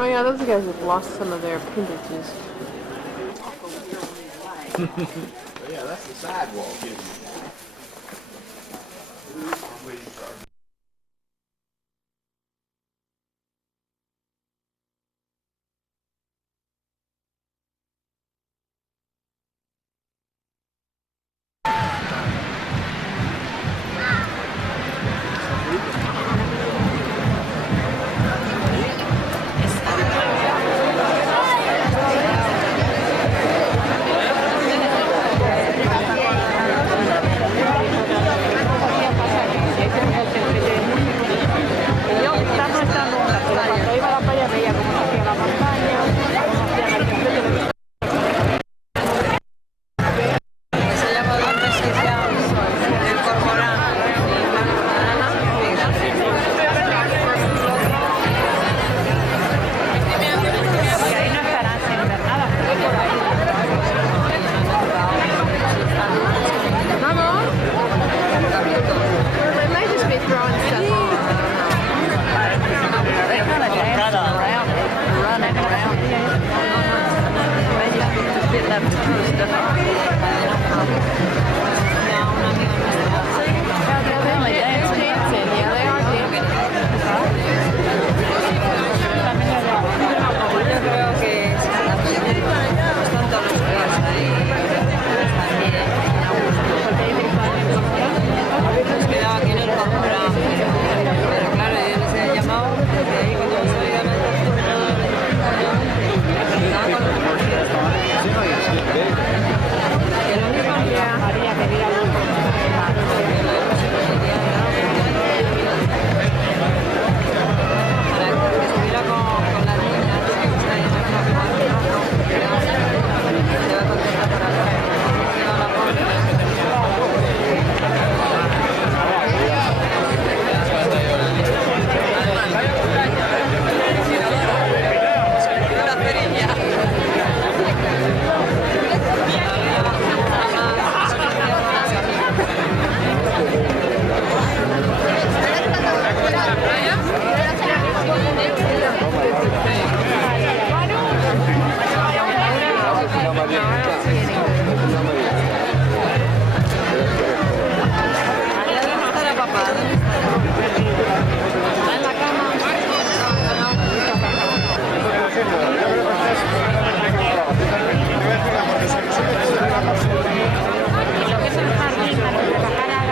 Oh yeah, those guys have lost some of their appendages. Yeah, that's the sidewalk, isn't it? Throwing stuff on, I don't know. They kind of dancing around it, or running around it. They just be getting up to throw stuff on. See how they're really dancing? They're dancing, yeah, they are dancing. Keep putting more stuff on it. It seems like it's getting bigger. Yeah. No, I don't see anything. Yo creo que estás totalmente equivocado, totalmente. Te voy a decir una cosa, se resuelve todo en una cosa.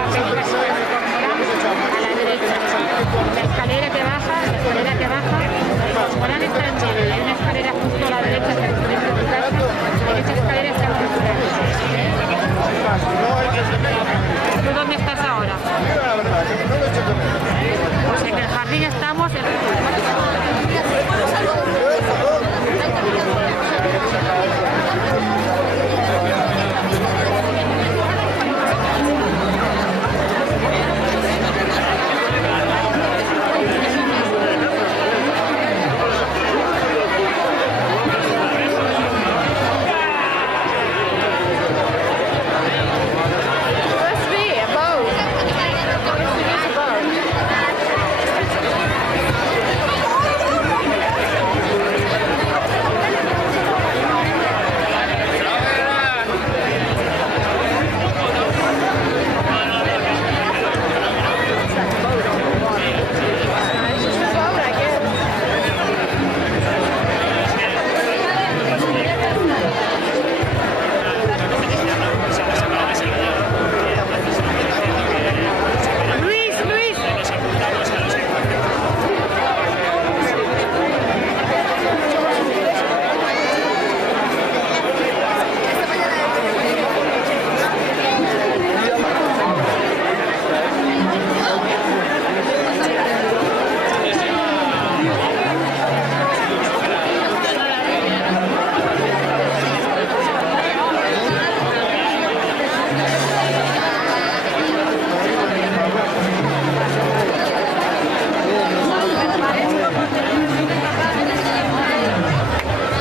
Nosotros hoy hemos hecho muchísimo menos al que tú a nosotros. Es más, cuando yo te he dicho que nosotros estemos esperando, tú me has dicho, bueno, tampoco me preocupa mucho. Es más, no eches de menos, me dicho. ¿Tú dónde estás ahora? Digo la verdad, que no lo eches de menos. En el jardín estamos en el Must be a boat. I guess it is a boat. It's just a boat, I guess. Luis, Luis.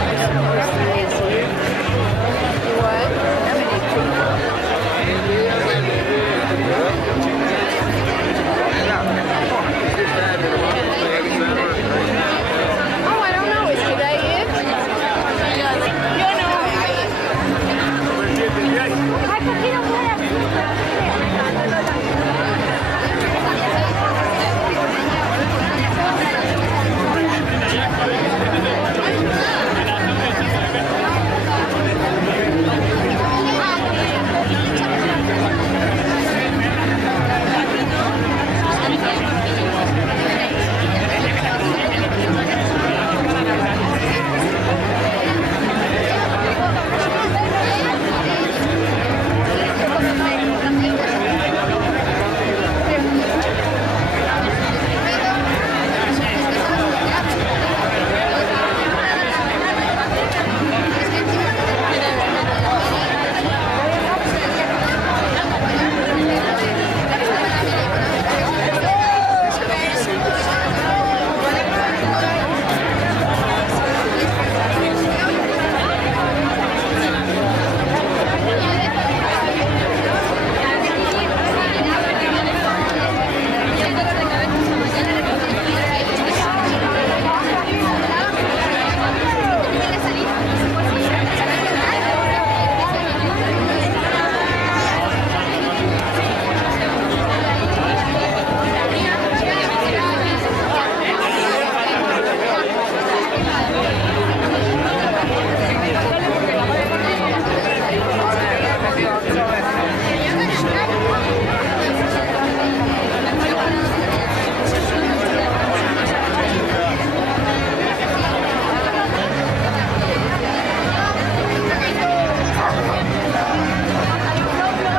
I suppose there is here. What? How many people? Is this tied to the longest day of the summer or anything like that? Oh, I don't know. It's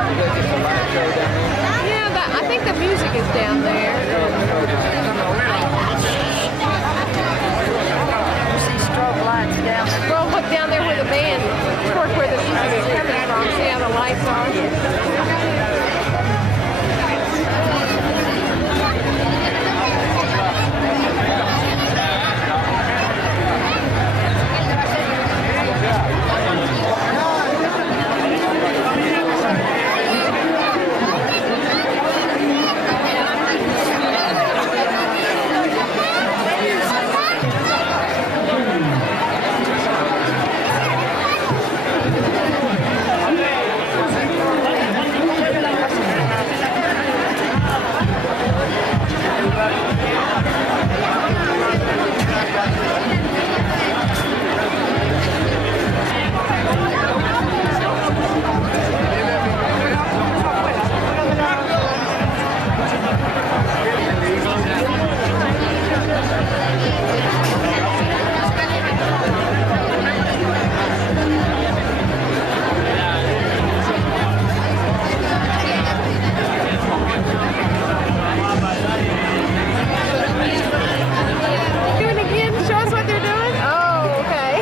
Is that just a light show down there? Yeah, I think the music is down there. Strobe lights. You see strobe lights down there? Well, look down there where the band, of course, where the music is coming from. See how the lights are? Yes. Doing it again? Show us what they're doing? Oh, okay.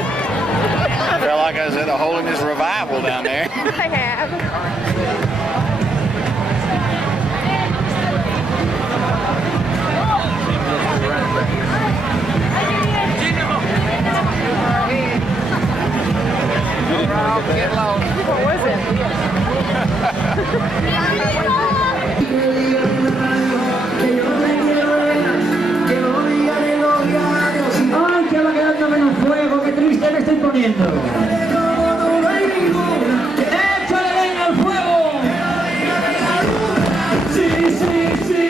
Felt like I was at a holiness revival down there. They have. Hard to see. You didn't really get that? What was it? ¡Ay, que va quedando menos fuego! ¡Qué triste me estoy poniendo! ¡Échale leña al fuego! ¡Sí, sí, sí!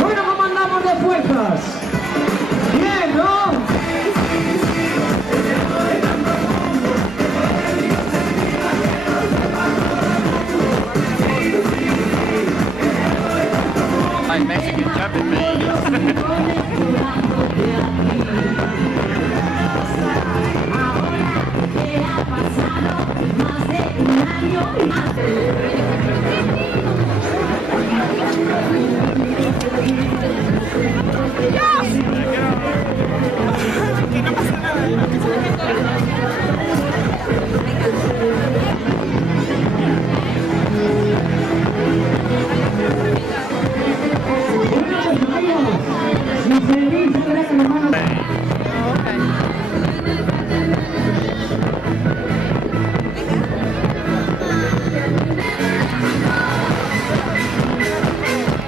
Bueno, ¿cómo andamos de fuerzas? Bien, ¿no? Like Mexican puppet Oh, okay.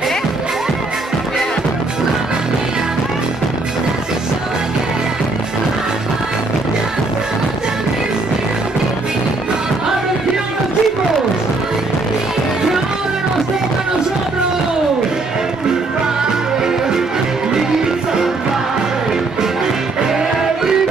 Eh? Yeah. ¡Atención, chicos! ¡Y ahora nos toca a nosotros! ¡Everybody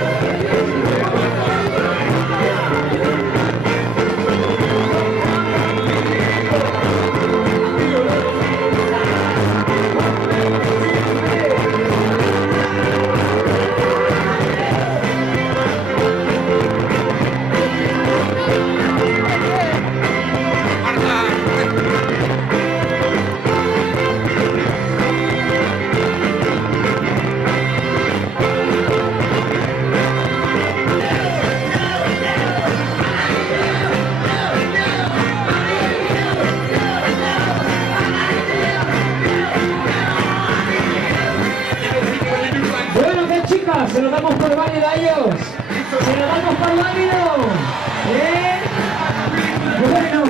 caballos. Se la vamos para el árbitro. Bien. Bueno.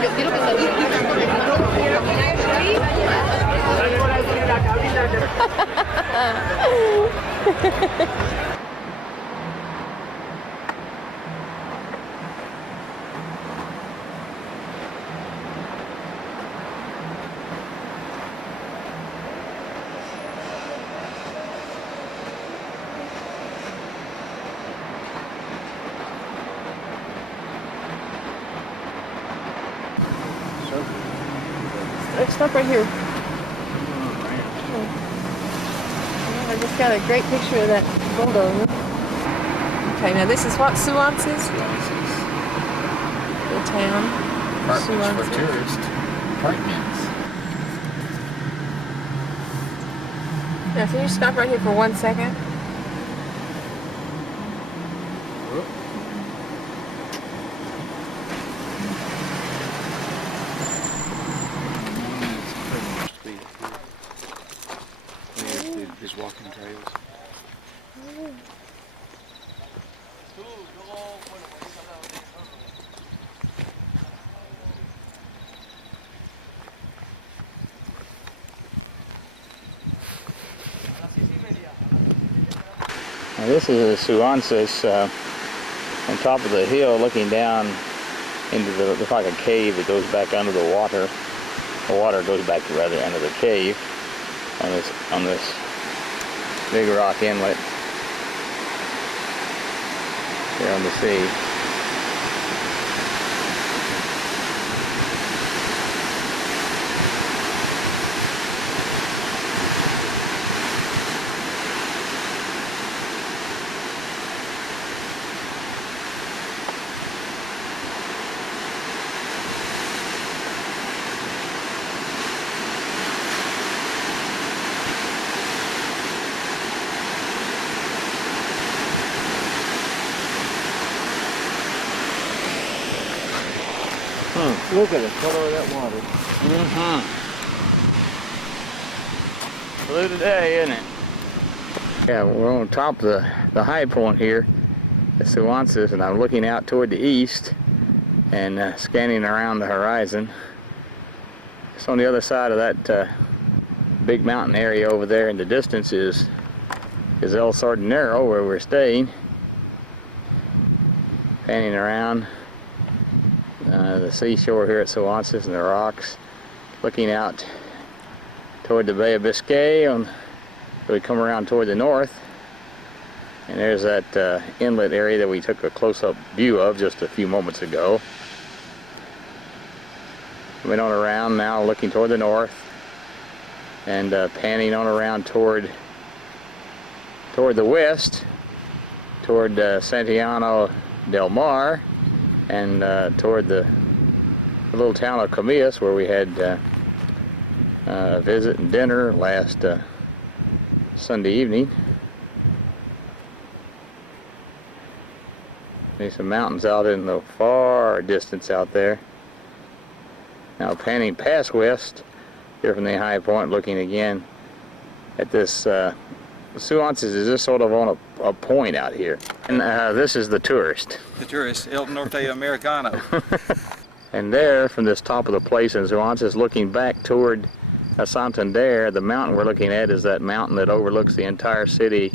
Yo quiero que te ríes con el fondo. Stop right here. I just got a great picture of that bulldozer. Okay, now this is what Suance is? Suances. The town. Apartments for tourists. Apartments. Yeah, can you stop right here for 1 second? Now this is the Suances on top of the hill, looking down into the, looks like a cave that goes back under the water. The water goes back rather under the cave on this big rock inlet here on the sea. Look at it, photo of that water. Blue today, isn't it? Yeah, we're on top of the high point here at Suances, and I'm looking out toward the east and scanning around the horizon. Just on the other side of that big mountain area over there in the distance is El Sardinero, where we're staying. Panning around the seashore here at Suances and the rocks, looking out toward the Bay of Biscay. We come around toward the north, and there's that inlet area that we took a close-up view of just a few moments ago. Went on around now, looking toward the north, and panning on around toward the west, toward Santiano del Mar, and toward the little town of Comillas, where we had a visit and dinner last Sunday evening. There's some mountains out in the far distance out there. Now panning past west here from the high point, looking again at this Suances is just sort of on a point out here. And this is the tourist. The tourist, El Norte Americano. And there, from this top of the place in Suances, looking back toward Santander, the mountain we're looking at is that mountain that overlooks the entire city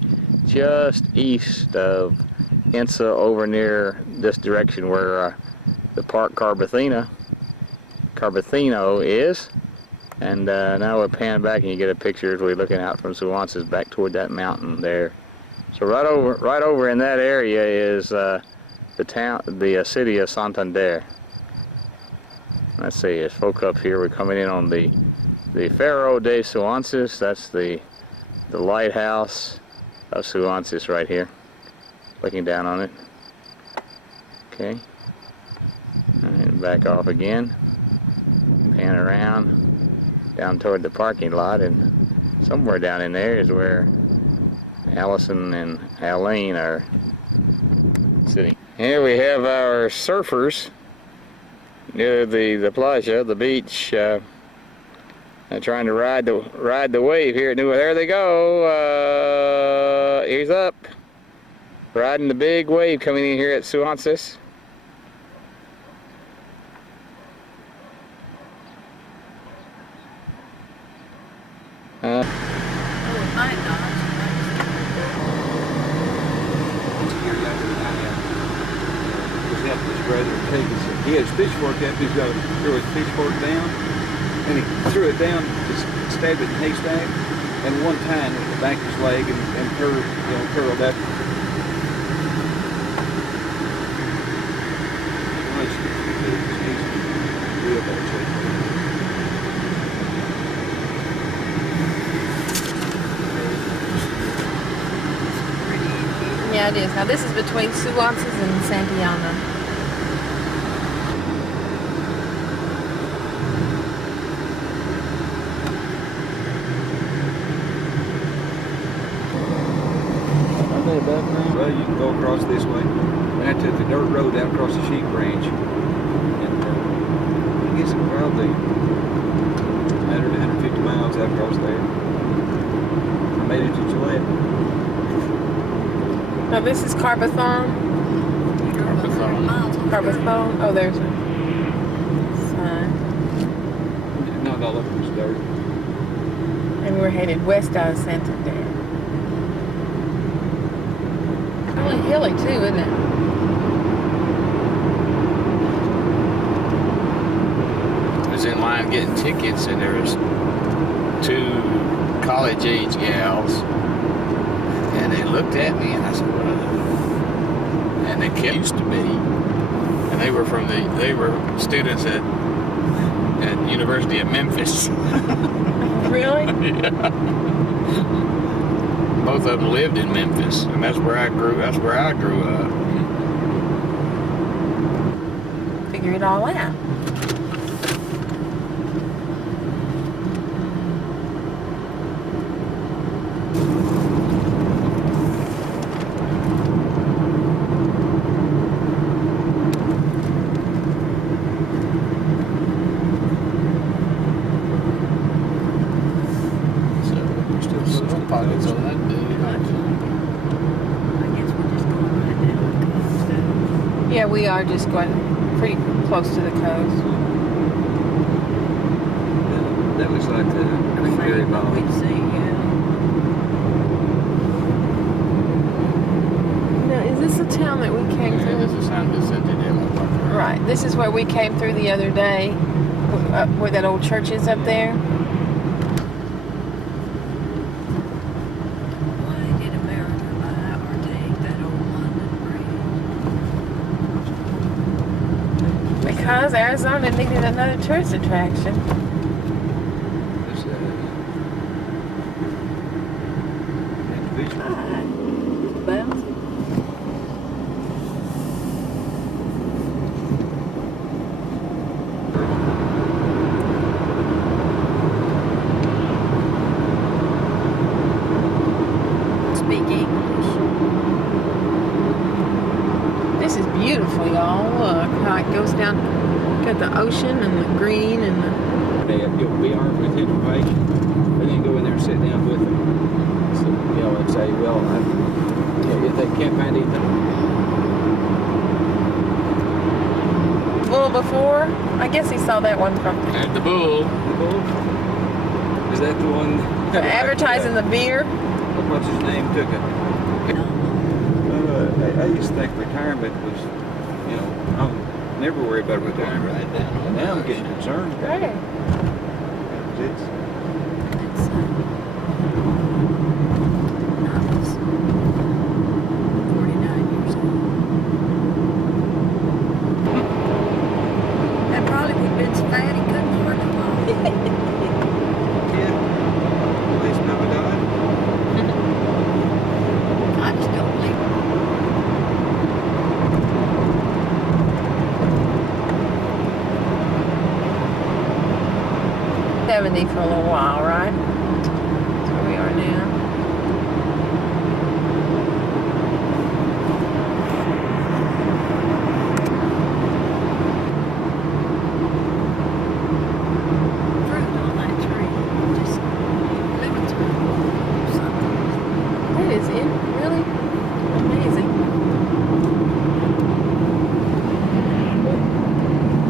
just east of Insa, over near this direction where the Park Carbotheno is. And now we'll pan back and you get a picture as we're looking out from Suances back toward that mountain there. So right over in that area is the city of Santander. Let's see, as folk up here, we're coming in on the Faro de Suances. That's the lighthouse of Suances right here. Looking down on it. Okay. And back off again. Pan around down toward the parking lot, and somewhere down in there is where Allison and Aline are sitting. Here we have our surfers near the playa, the beach, trying to ride the wave here at New. There they go. Ears up, riding the big wave coming in here at Suances. Oh, we might not. You're younger than I am. Was helping his brother take his. He had his pitchfork up. He's got to throw his pitchfork down, and he threw it down, just stabbed it in a haystack, and one time hit the back of his leg and curled up. He's real bad shape. Yeah, it is. Now this is between Suances and Santiana. this way, and I took the dirt road out across the sheep ranch. And I guess it probably 100 to 150 miles out across there. I made it to Gillette. Now this is Carbathon. Carbathon. Oh, there's a sign. Not all of it was dirt. And we're headed west out of Santander. Really hilly too, isn't it? I was in line getting tickets, and there was 2 college-age gals, and they looked at me, and I said, "What are they?" And they kept used to be, and they were students at University of Memphis. Really? Yeah. Both of them lived in Memphis, and that's where I grew up. Figure it all out. Some pockets on that dude. I guess we're just going right down the coast. Yeah, we are just going pretty close to the coast. That looks like the cranberry bog. We'd see, yeah. Now, is this the town that we came Yeah, through? this is San Vicente de la Barca. Right. This is where we came through the other day, where that old church is up there. Why did America buy or take that old London Bridge? Because Arizona needed another tourist attraction. It's an individual. Bounce. Speak English. This is beautiful, y'all. Look how it goes down. Got the ocean and the green and the... You'll be armed with information, and then go in there and sit down with them. So, and say, well, if they can't find anything. Bull before. I guess he saw that one from There's the bull. The bull? Is that the one? advertising the beer. What's his name took it? I used to think retirement was, I'm never worried about retirement. Right down on Now I'm the getting ocean. concerned. Right. It's, It's I was 49 years old. And probably we'd been so fat he couldn't hardly walk. yeah. At least never died. I just don't believe it. 70 for a little while, right? That's where we are now. Fruit on that tree. Just living through something. It is really amazing.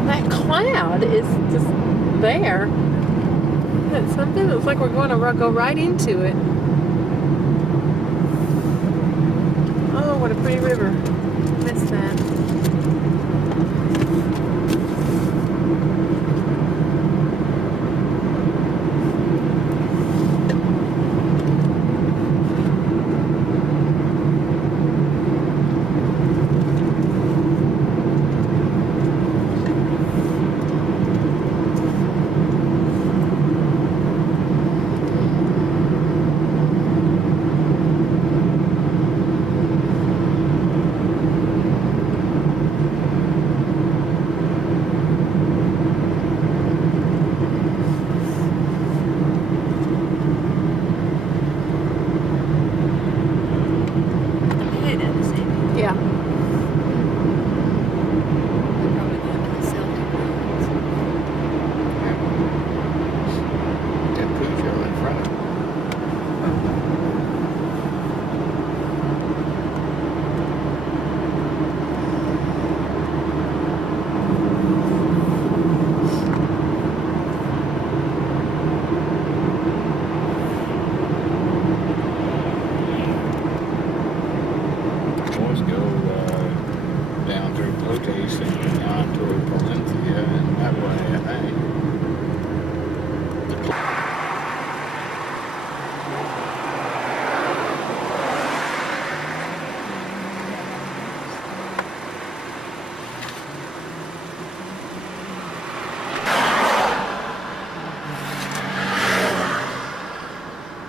That cloud is just there. That's something. It's like we're going to go right into it. Oh, what a pretty river. Missed that.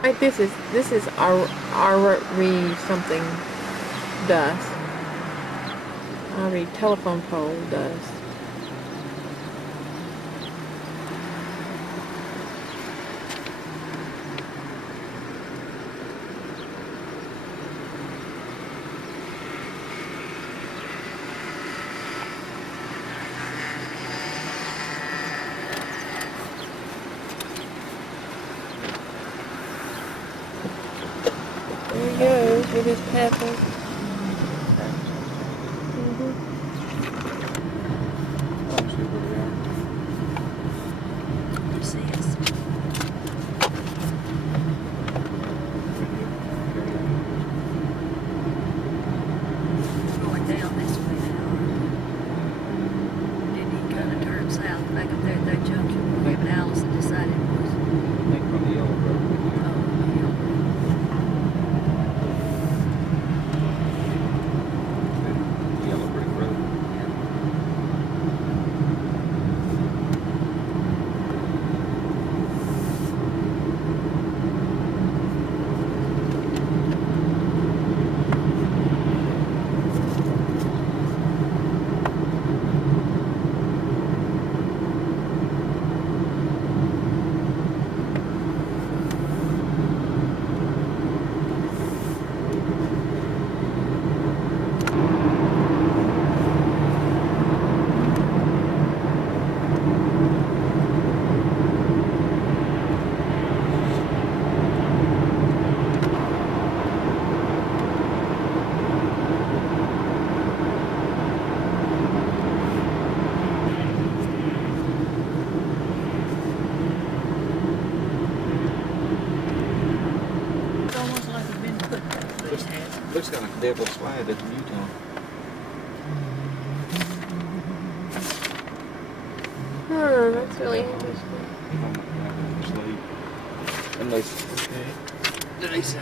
Like this is our something dust. Our telephone pole dust. There we go. It is passing. You see us. We're going down this way now. And then you kind of turn south back up there at that junction. Him and Allison decided was, I think from the yellow road. oh, the yellow. The yellow brick road. It's almost like it's been put there. Looks kind of like a devil slide up in Utah. That's really interesting. I'm not driving on the sleeve. And they say,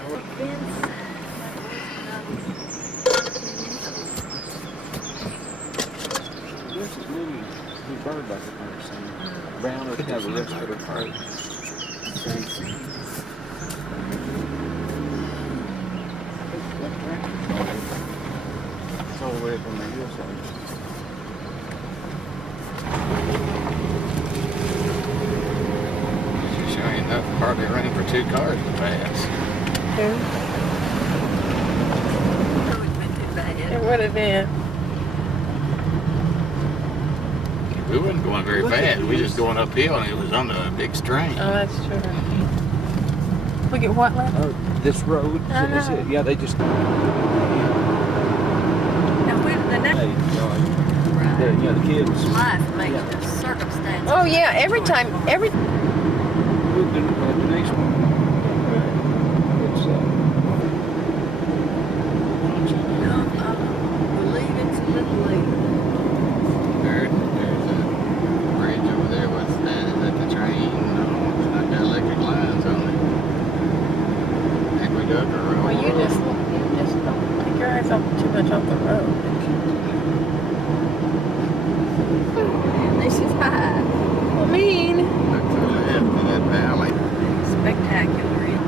this is new bird like I've never seen. Brown or kind of a red bird. That tractor's going in. It's all the way up on the hillside. It's just showing enough, hardly room for 2 cars to pass. Yeah, That would have been too bad. it would have been. We wasn't going very bad. We just going uphill and it was under a big strain. Oh, that's true. Look at what left? Oh, this road, I that's know. it. Yeah, they just. Now, when the next Yeah, the kids. life makes the circumstances. Oh yeah, every time, every. Denise one. I believe it's a little later. There's a bridge over there. What's that? Is that the train? No, it's not got electric lines on it. Aqueduct or Well, you just don't take your eyes off too much off the road. This is high. I mean, look to the left of that valley. Spectacular. It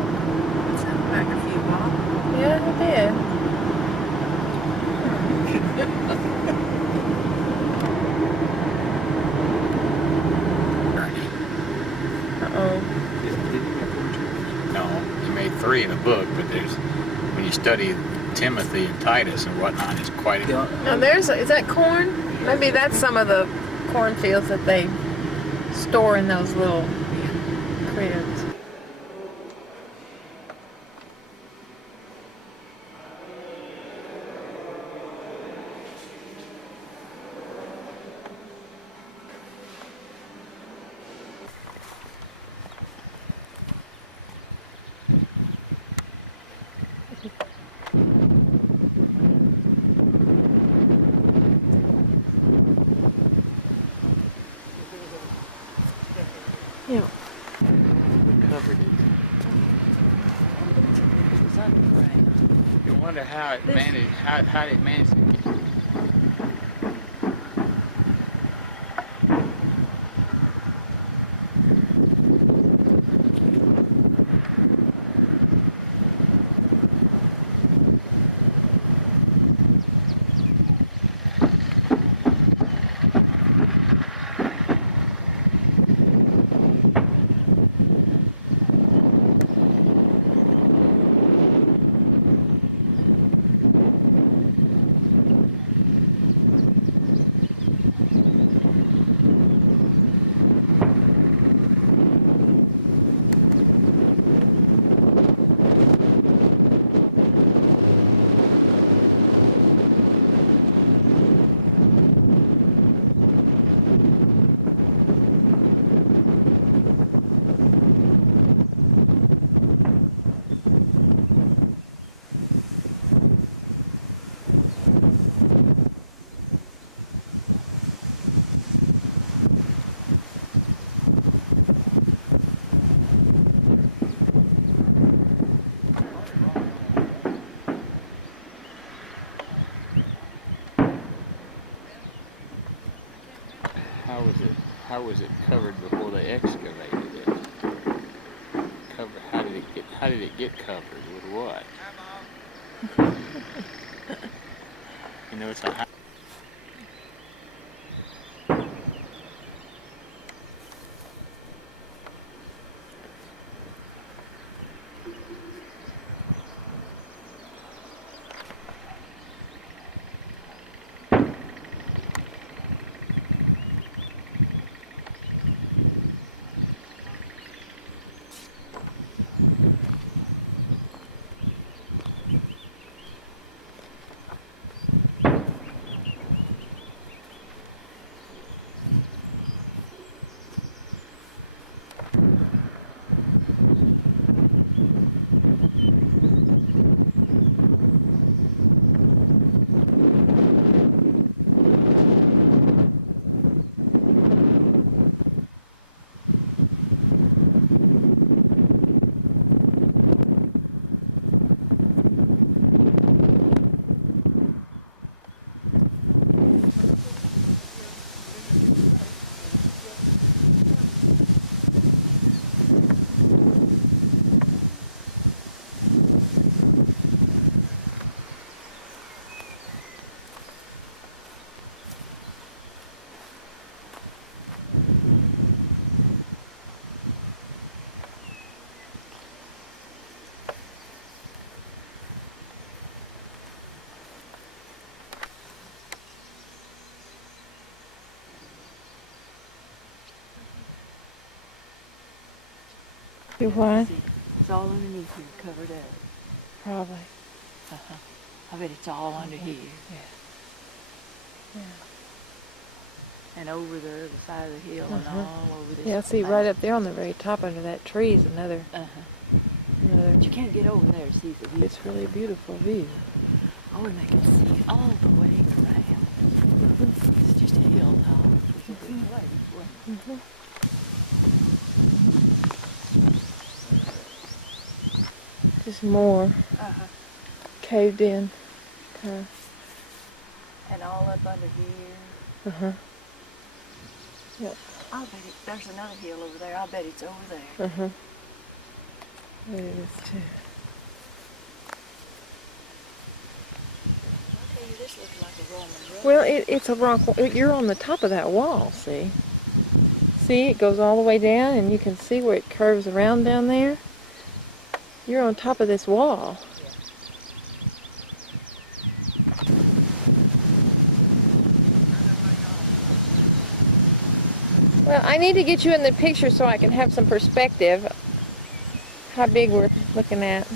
set back a few bob. yeah, it did. Uh-oh. Did you make 4 chapters? No, he made 3 in the book, but there's when you study Timothy and Titus and whatnot, it's quite. Now is that corn? Maybe that's some of the cornfields that they store in those little cribs. Yeah. Covered it. It's underground. You wonder how it This- managed. How did it manage to get? how was it covered before they excavated it? How did it get covered with what? You know, it's a Do what? It's all underneath here, covered up. Probably. I bet it's all under here. Yeah. And over the other side of the hill. And all over this Yeah, see, side. right up there on the very top under that tree is another. But you can't get over there, see the view. It's really beautiful view. Oh, and they can see it all the way away. It's just a hilltop. It's a good place. Just more caved in. And all up under here. Uh-huh. Yep. I bet there's another hill over there. I bet it's over there. Uh-huh. It is too. This looks like a Roman road. Well, it's a rock. You're on the top of that wall, see? See, it goes all the way down, and you can see where it curves around down there. You're on top of this wall. Well, I need to get you in the picture so I can have some perspective. How big we're looking at.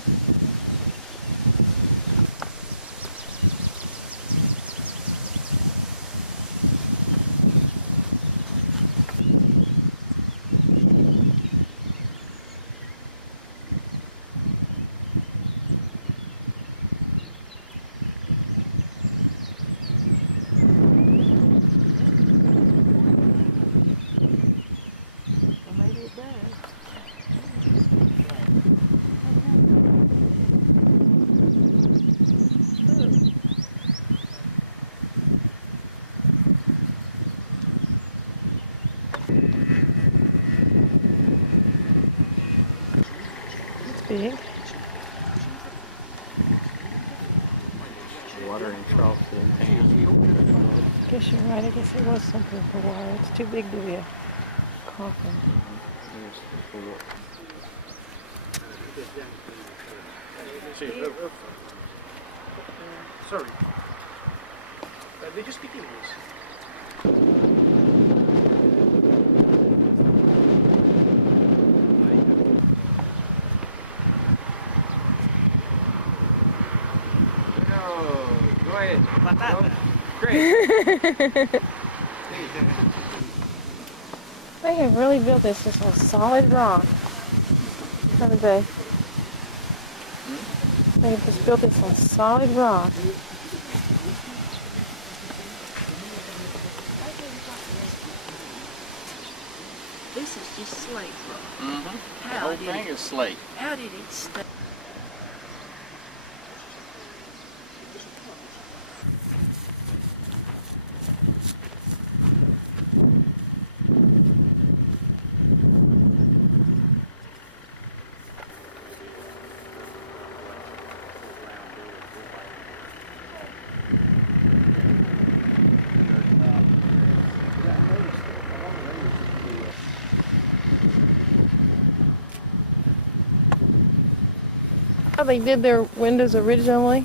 Big. watering trough in town. I guess you're right. I guess it was something for water. It's too big to be a coffin. Here's the fort. Sorry. Did you speak English? They have really built this just on solid rock, haven't they? They have just built this on solid rock. This is just slate rock. Mm-hmm. How The did whole thing it? is slate. How did it stay? they did their windows originally?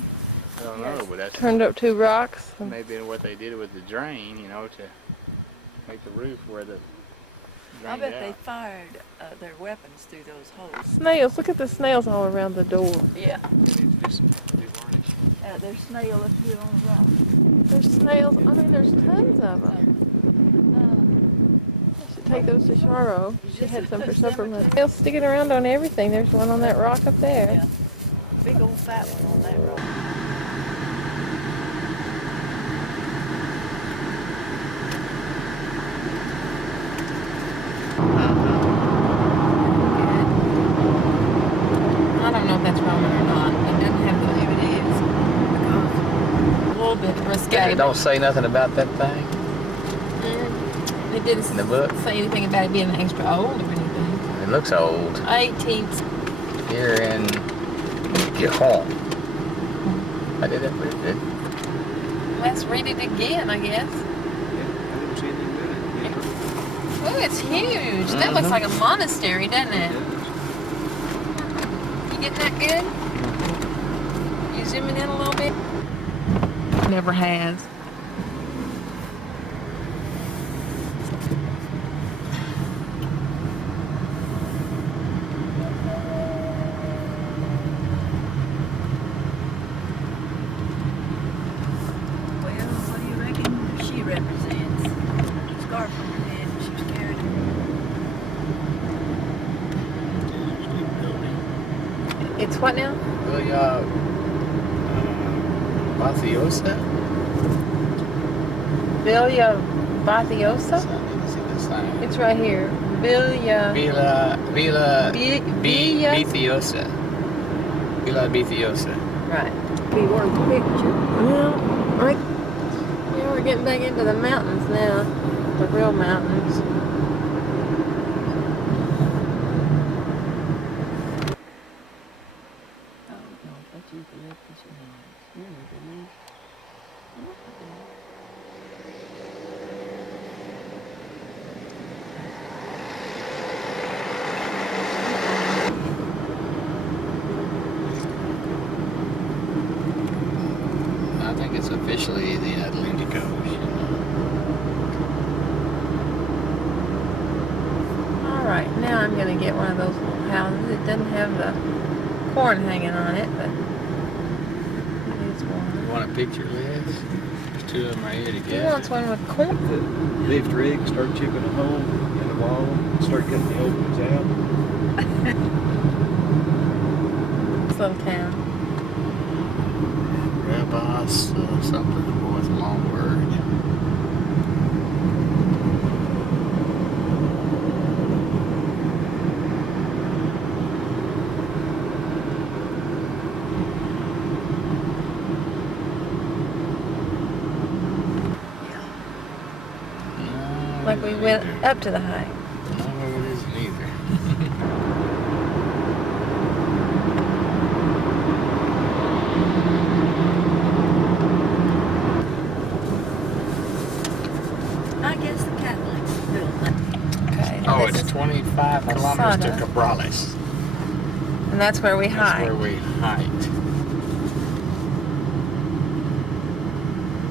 I don't know, but that's Turned up 2 rocks. maybe what they did with the drain, you know, to make the roof where the. I bet they fired their weapons through those holes. Snails. Look at the snails all around the door. Yeah. There's snail up here on There's snails. I mean, there's tons of them. I should take those to Charo. She had some for supper. Snails sticking around on everything. There's one on that rock up there. Yeah. Big old fat one on that road. I don't know if that's Roman or not. It doesn't have the. Maybe it is. Because A little bit risque. It don't say nothing about that thing It didn't in the book. say anything about it being extra old or anything. It looks old. 18th. Here in Gijón. I did that pretty good. Let's read it again, I guess. Yeah, I didn't see anything about it. Yeah. Oh, it's huge. That looks like a monastery, doesn't It it? does. You getting that good? You zooming in a little bit? Never has. Well, what do you reckon she represents? Scarf on her head, she was carrying It's what now? Villa Baciosa? Villa Baciosa? I need to see the sign. It's right here. Villa. Villa Villa. Biciosa. Villa Biciosa. Right. We were in the picture. Well, yeah, we're getting back into the mountains now. The real mountains. I don't know if that's eucalyptus or not. It's really believe. I think it's officially the Atlantic Ocean. Alright, now I'm going to get one of those little houses. It doesn't have the corn hanging on it, but it is You one. want a picture, Liz? There's 2 of them right here He together. wants one with corn. Lift rig, start chipping a hole in the wall, and start cutting the openings out. This little town. Rabas, something. Boy, it's a long word. No, Like we it went isn't either. up to the height. No, it isn't either. I guess the Catholics built that. Okay. now Oh, this it's is- 25 kilometers to Posada. Cabrales. And that's where we That's hike. where we hiked.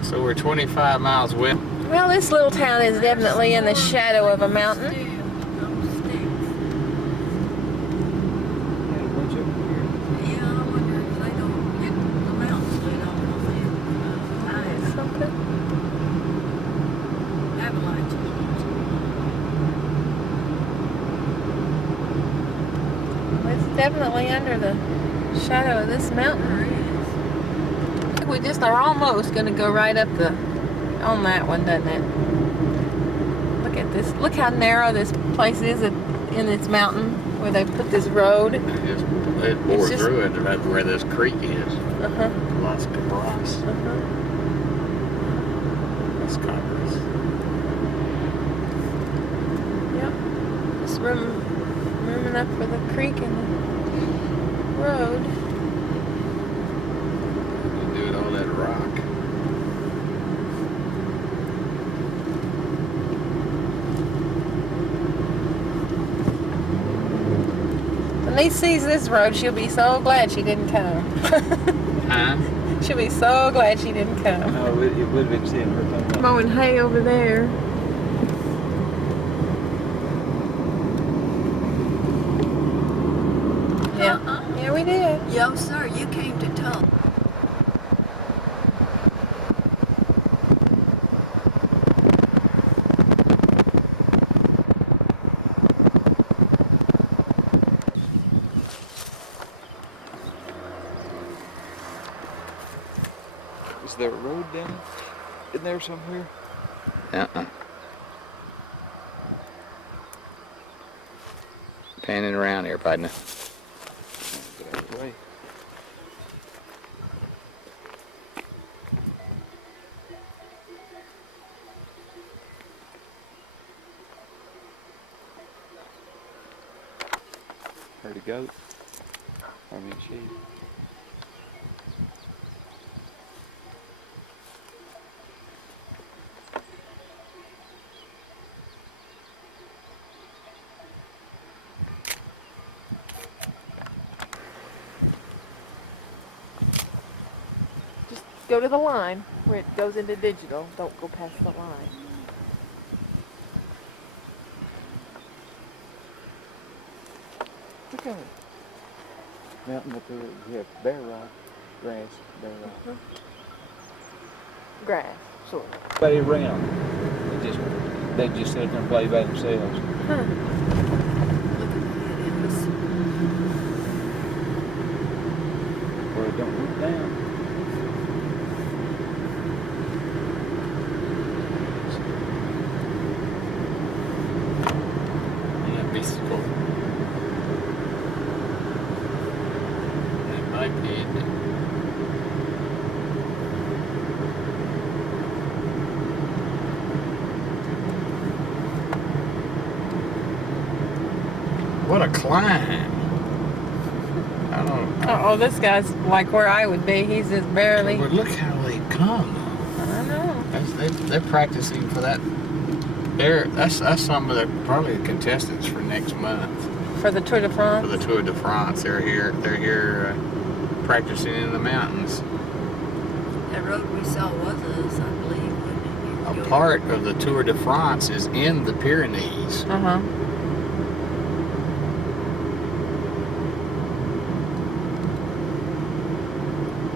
So we're 25 miles west. Well, this little town is definitely in the shadow of a mountain. Still, those sticks. Had a bunch of them here. Yeah, I wonder if they don't get the mountains lit off on them eyes. Something. Avalanches. It's definitely under the shadow of this mountain. There is. I think we just are almost going to go right up the on that one, doesn't it? Look at this. Look how narrow this place is in its mountain where they put this road. It bore just- through it right where this creek is. Uh-huh. Las Cabras. Uh-huh. Las Cabras. Yep. Just room enough for the creek and the road. You do it all that rock. When Lee sees this road, she'll be so glad she didn't come. Huh? She'll be so glad she didn't come. No, it would have been seeing her talking about. Mowing hay over there. Yeah. Yeah, we did. Yo, sir, you came to talk. Is there a road down in there somewhere? Uh-uh. Panning around here, partner. Get out of the way. There we go. I'll get you. Just go to the line where it goes into digital. Don't go past the line. Look at it. Mountain up there, you have bare rock, grass, bare rock. Grass, sort of. Play around. They just sit there and play by themselves. Huh. Look at it. It was Where it don't look down. That'd be cool. That might be it. What a climb! I don't. Oh, this guy's like where I would be. He's just barely. But look how they come, though. I know. They're practicing for that. That's some of the probably the contestants for next month For the Tour de for France. the Tour de France. They're here practicing in the mountains. that road we saw was us, I believe, wasn't it? A part of the Tour de France is in the Pyrenees. Uh-huh.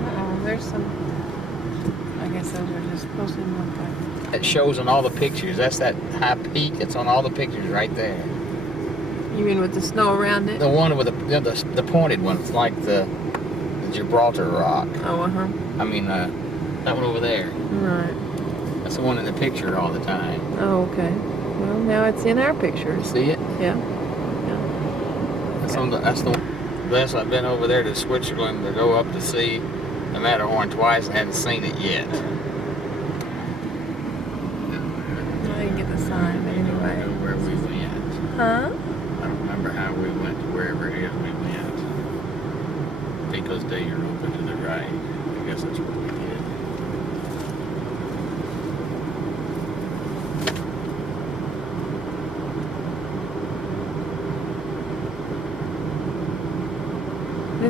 Uh-oh, there's some. I guess those were just supposed to look like. It shows on all the pictures. That's that high peak. It's on all the pictures right there. You mean with the snow around it? The one with the pointed one. It's like the Gibraltar rock. Oh, uh-huh. I mean, that one over there. Right. That's the one in the picture all the time. Oh, okay. Well, now it's in our pictures. See it? Yeah. That's the one. Yes, I've been over there to Switzerland to go up to see the Matterhorn twice. I hadn't seen it yet. I didn't get the sign, but I don't know anyway. where we went. Huh? I don't remember how we went to wherever it is we went. Pico's Day, you're open to the right. I guess that's what we did.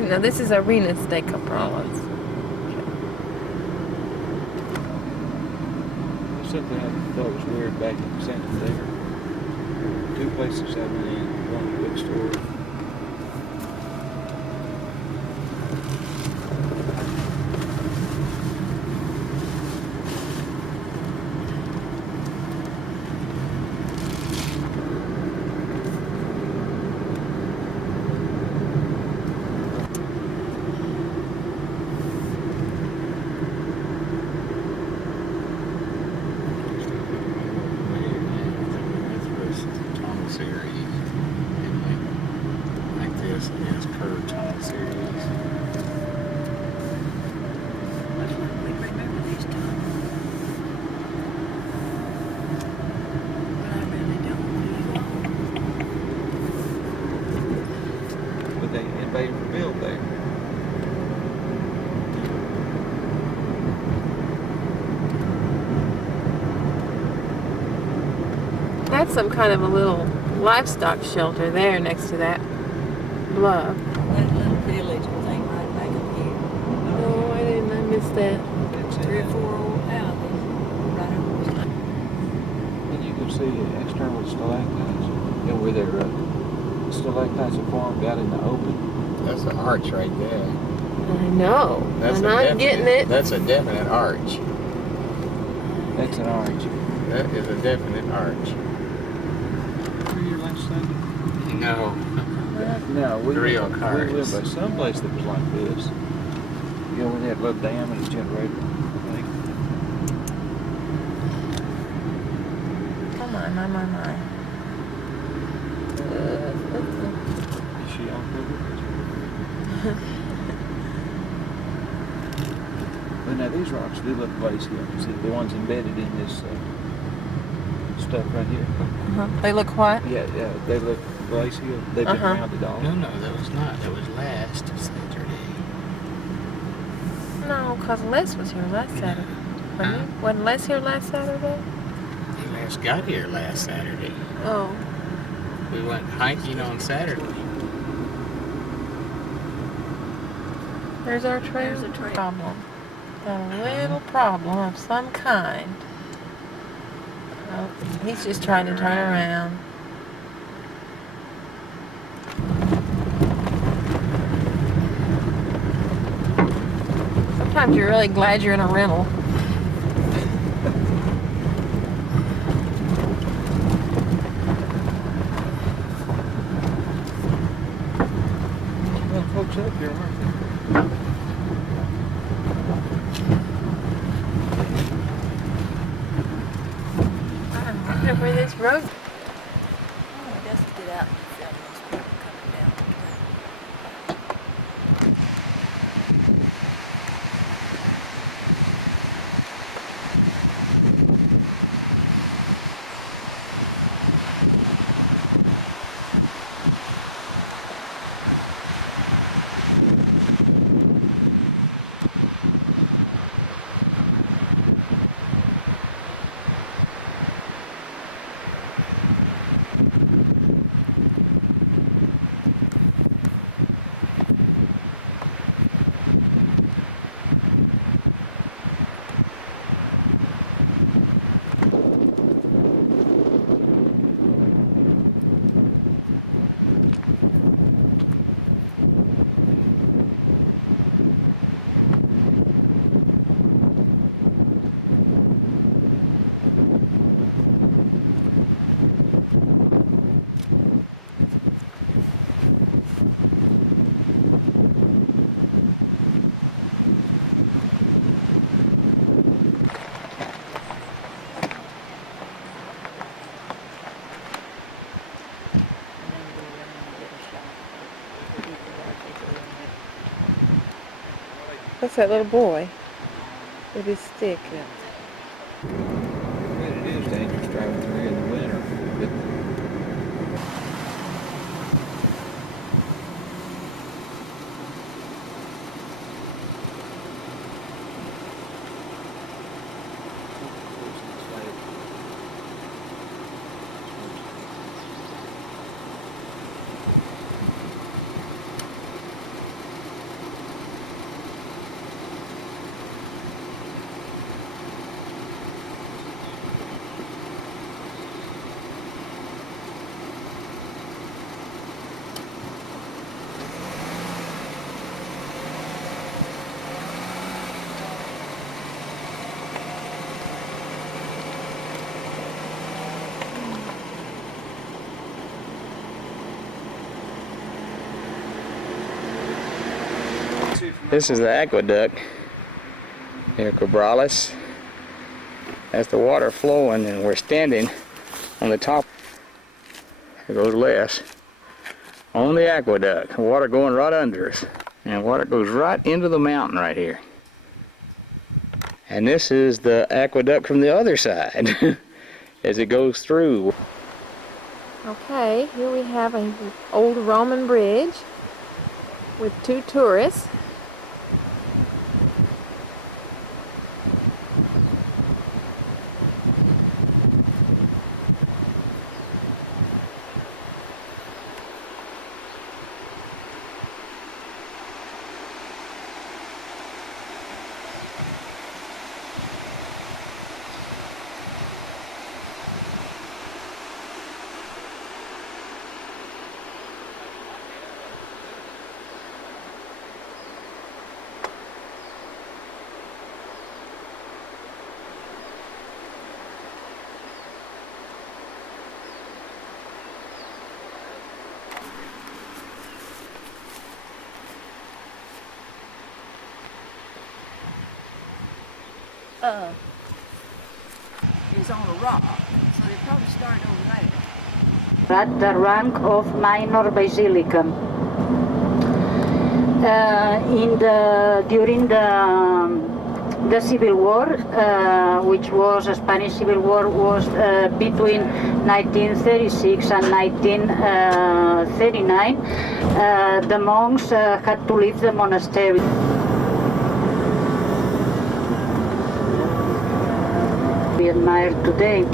Now this is Arenas de Cabrales. There's something I thought was weird back in Santander. Two places I went in, one bookstore. Tunnel series, didn't we? Like this, and it's curved tunnel series. Looks like we remember these times. But I really don't. But they rebuilt there. That's some kind of a little livestock shelter there next to that bluff. That little village thing right back up here. Oh, I missed that. 3 or 4 old houses right over. And you can see the external stalactites. And where they're stalactites that formed out in the open. That's an arch right there. I know. That's I'm a not definite, getting it. That's a definite arch. That's an arch. That is a definite arch. Were you here last Sunday? No. No, we The real we cards. lived by someplace that was like this. You know, we had a little dam and a generator, I think. Come on, my. Is she on cover? But now these rocks do look glacial. You see the ones embedded in this stuff right here. They look what? Yeah, they look glacial. They've been rounded off. No, that was not. That was last Saturday. No, because Les was here last Saturday. Wasn't he? Wasn't Les here last Saturday? He last got here last Saturday. Oh. We went hiking on Saturday. There's our trail. There's a trail. Problem. Got a little problem of some kind. Oh, he's just trying to turn around. Sometimes you're really glad you're in a rental. Well, folks up here, I wonder where this road. Oh, I guess get out and film those people coming down the trail. What's that little boy with his stick? it is dangerous driving through in the winter. This is the aqueduct near Cabrales. That's the water flowing, and we're standing on the top. There goes Les. On the aqueduct, water going right under us. And water goes right into the mountain right here. And this is the aqueduct from the other side as it goes through. Okay, here we have an old Roman bridge with 2 tourists. is on a rock, so they probably started over there. At the rank of minor basilicum. During the Civil War, which was a Spanish Civil War, was between 1936 and 1939. The monks had to leave the monastery. We admire today.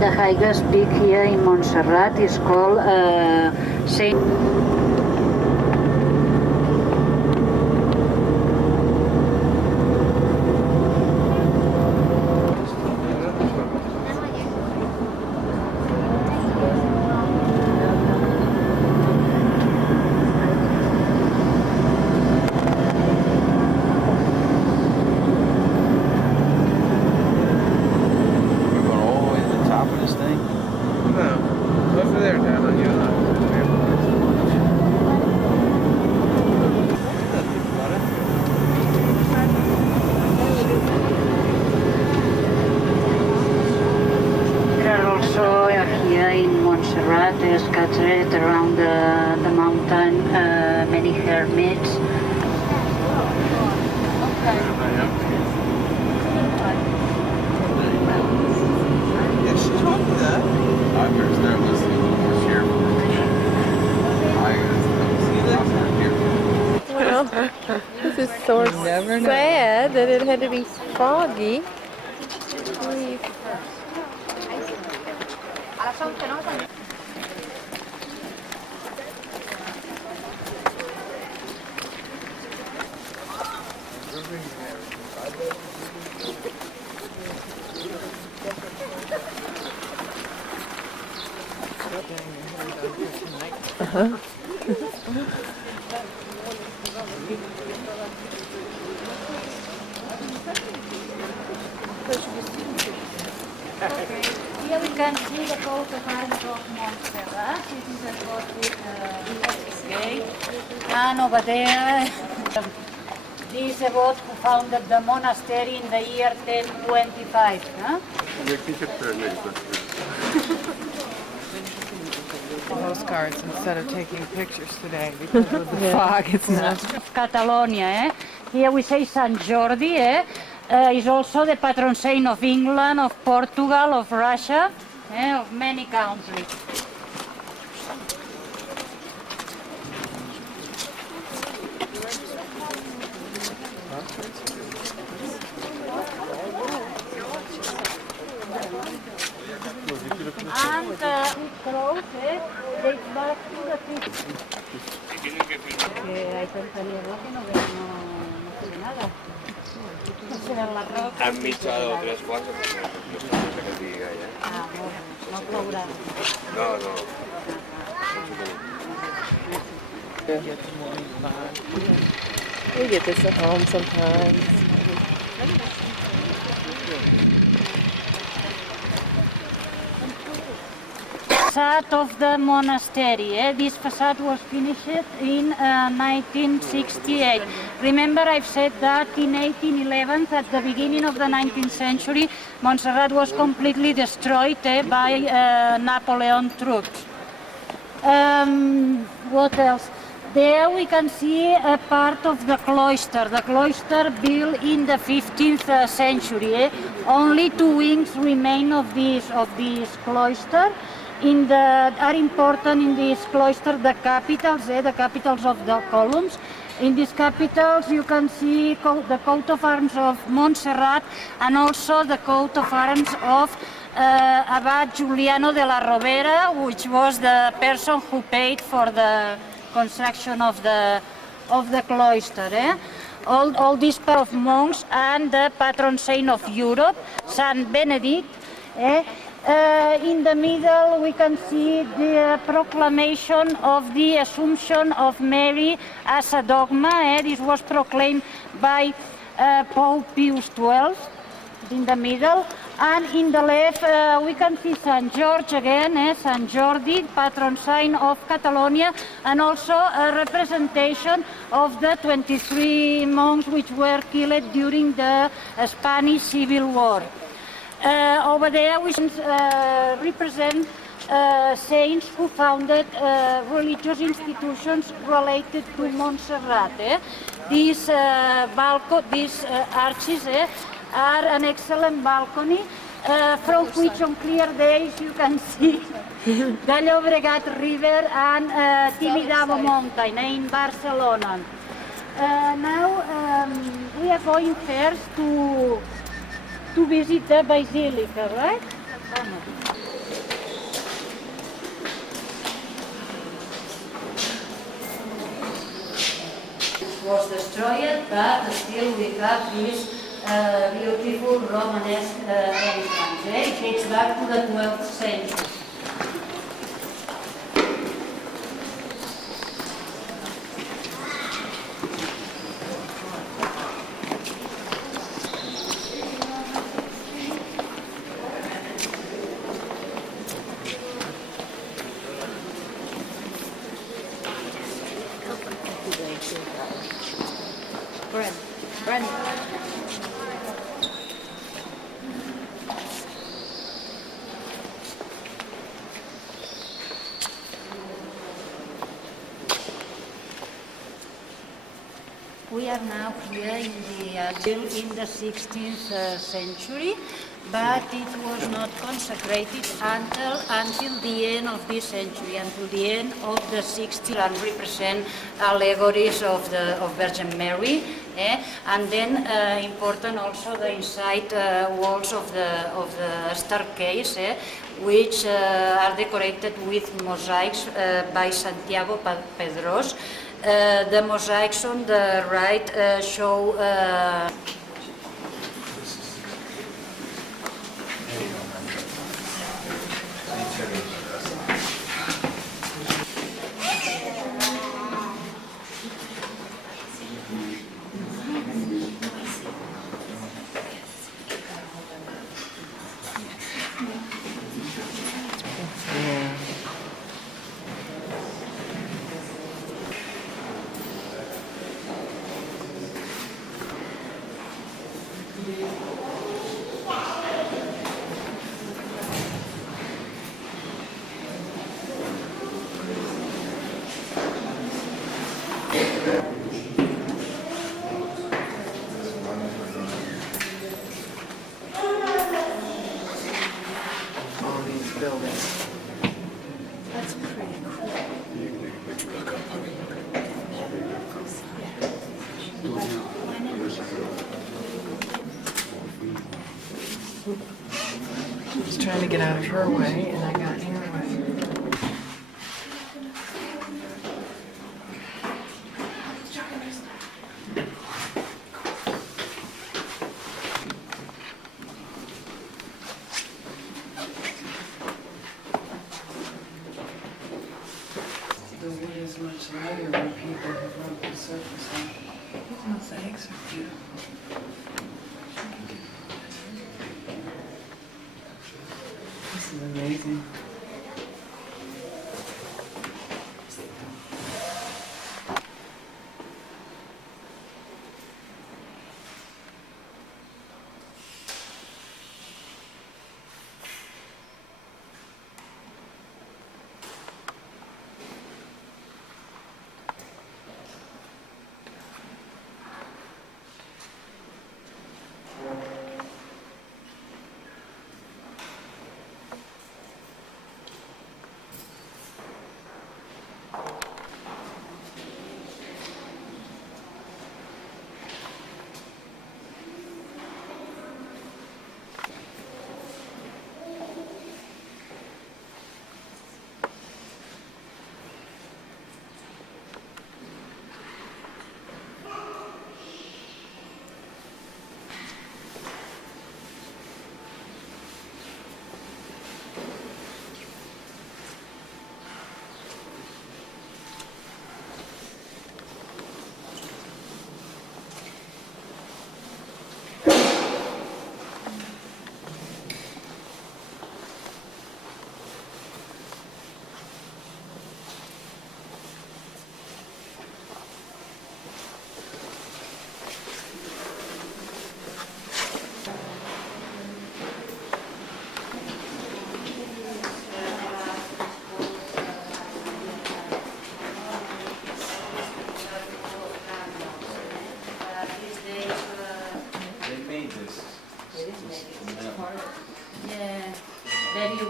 The highest peak here in Montserrat is called Saint. Here in Montserrat, scattered around the mountain, many hermits. Okay. Yeah, she told me that. I better start listening a little more carefully. I was more careful. Well, this is so sad that it had to be foggy. Getting your hair done for tonight. Here we can see the coat of arms of Montserrat. This is a Gothic gate. And over there, this is about who founded the monastery in the year 1025. Huh? Postcards instead of taking pictures today because of the fog. It's not. Of Catalonia. Here we say San Jordi. Is also the patron saint of England, of Portugal, of Russia, of many countries. And it grows, dates back to the 50s. Que hay tanta niebla que no se ve nada. No se ven les roques. Han mitjat o 3 quarts de que et digui gaire. Ah, molt bé. No plourà. No, no. Merci. We get the morning fog. We get this at home sometimes. Facade of the monastery. This facade was finished in 1968. Remember, I've said that in 1811, at the beginning of the 19th century, Montserrat was completely destroyed by Napoleon troops. What else? There we can see a part of the cloister built in the 15th century. Only 2 wings remain of this cloister. Are important in this cloister the capitals of the columns. In these capitals you can see the coat of arms of Montserrat and also the coat of arms of Abad Giuliano de la Rovera, which was the person who paid for the construction of the cloister. All these pair of monks and the patron saint of Europe, Saint Benedict. In the middle we can see the proclamation of the Assumption of Mary as a dogma. This was proclaimed by Pope Pius XII in the middle. And in the left, we can see St. George again, St. Jordi, patron saint of Catalonia, and also a representation of the 23 monks which were killed during the Spanish Civil War. Over there we represent saints who founded religious institutions related to Montserrat. These arches are an excellent balcony from which on clear days you can see the Llobregat River and Tibidabo Mountain in Barcelona. Now we are going first to visit the Basilica, right? Vamos. Was destroyed, but still we have this beautiful Romanesque entrance. It dates back to the 12th century. Brandon. We are now here still in the 16th century, but it was not consecrated until the end of this century, until the end of the 60s, and represent allegories of Virgin Mary. And then important also the inside walls of the staircase, which are decorated with mosaics by Santiago Pedros. The mosaics on the right show Yeah. All these buildings. That's pretty cool. I was trying to get out of her way, and I got in her way. The wood is much lighter than people who wrote the surface on. These mosaics are beautiful. This is amazing.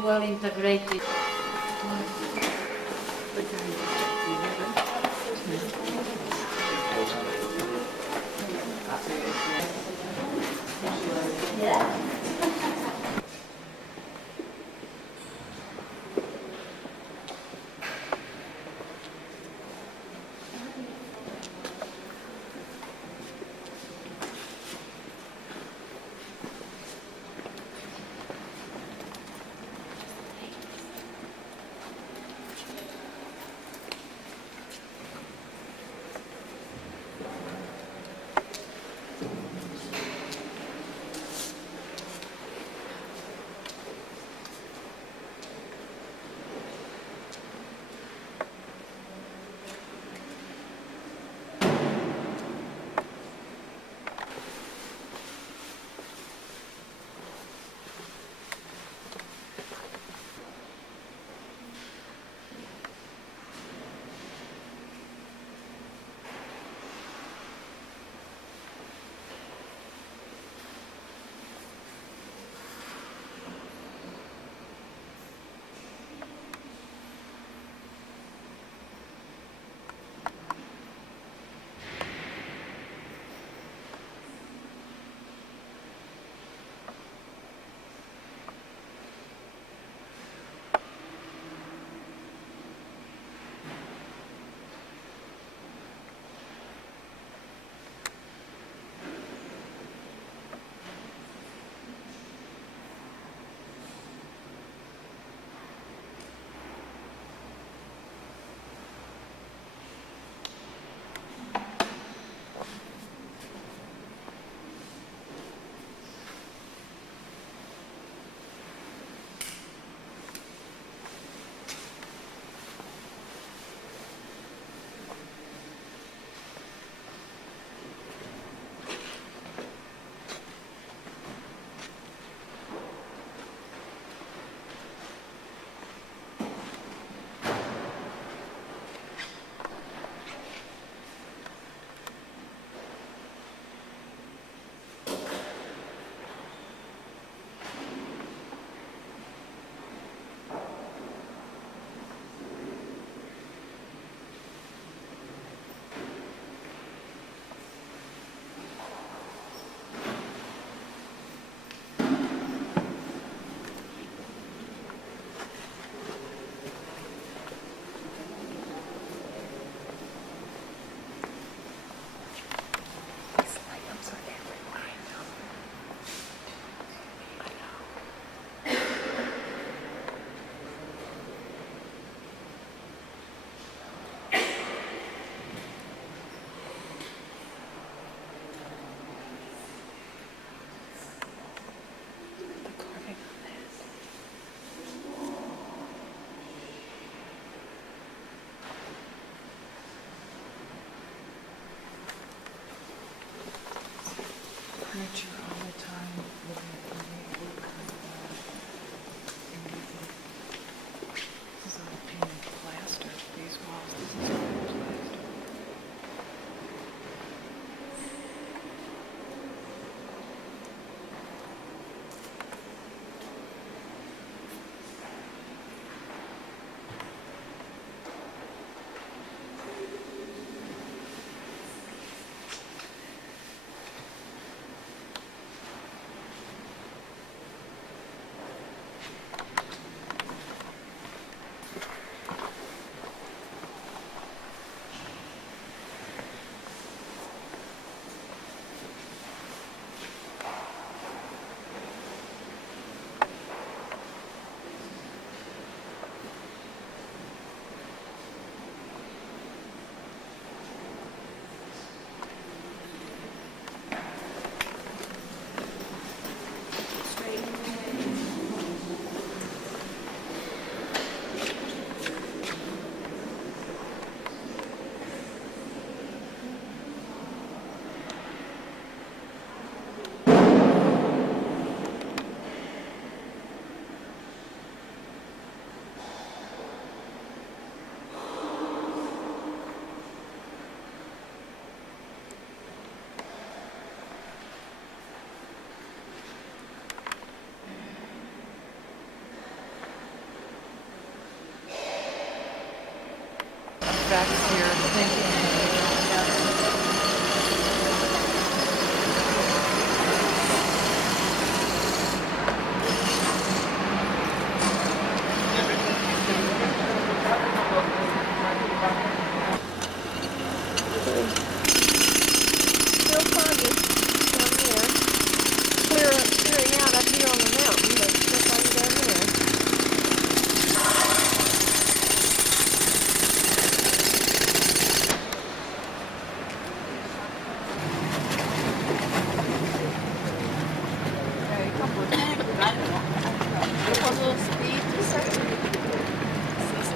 well integrated.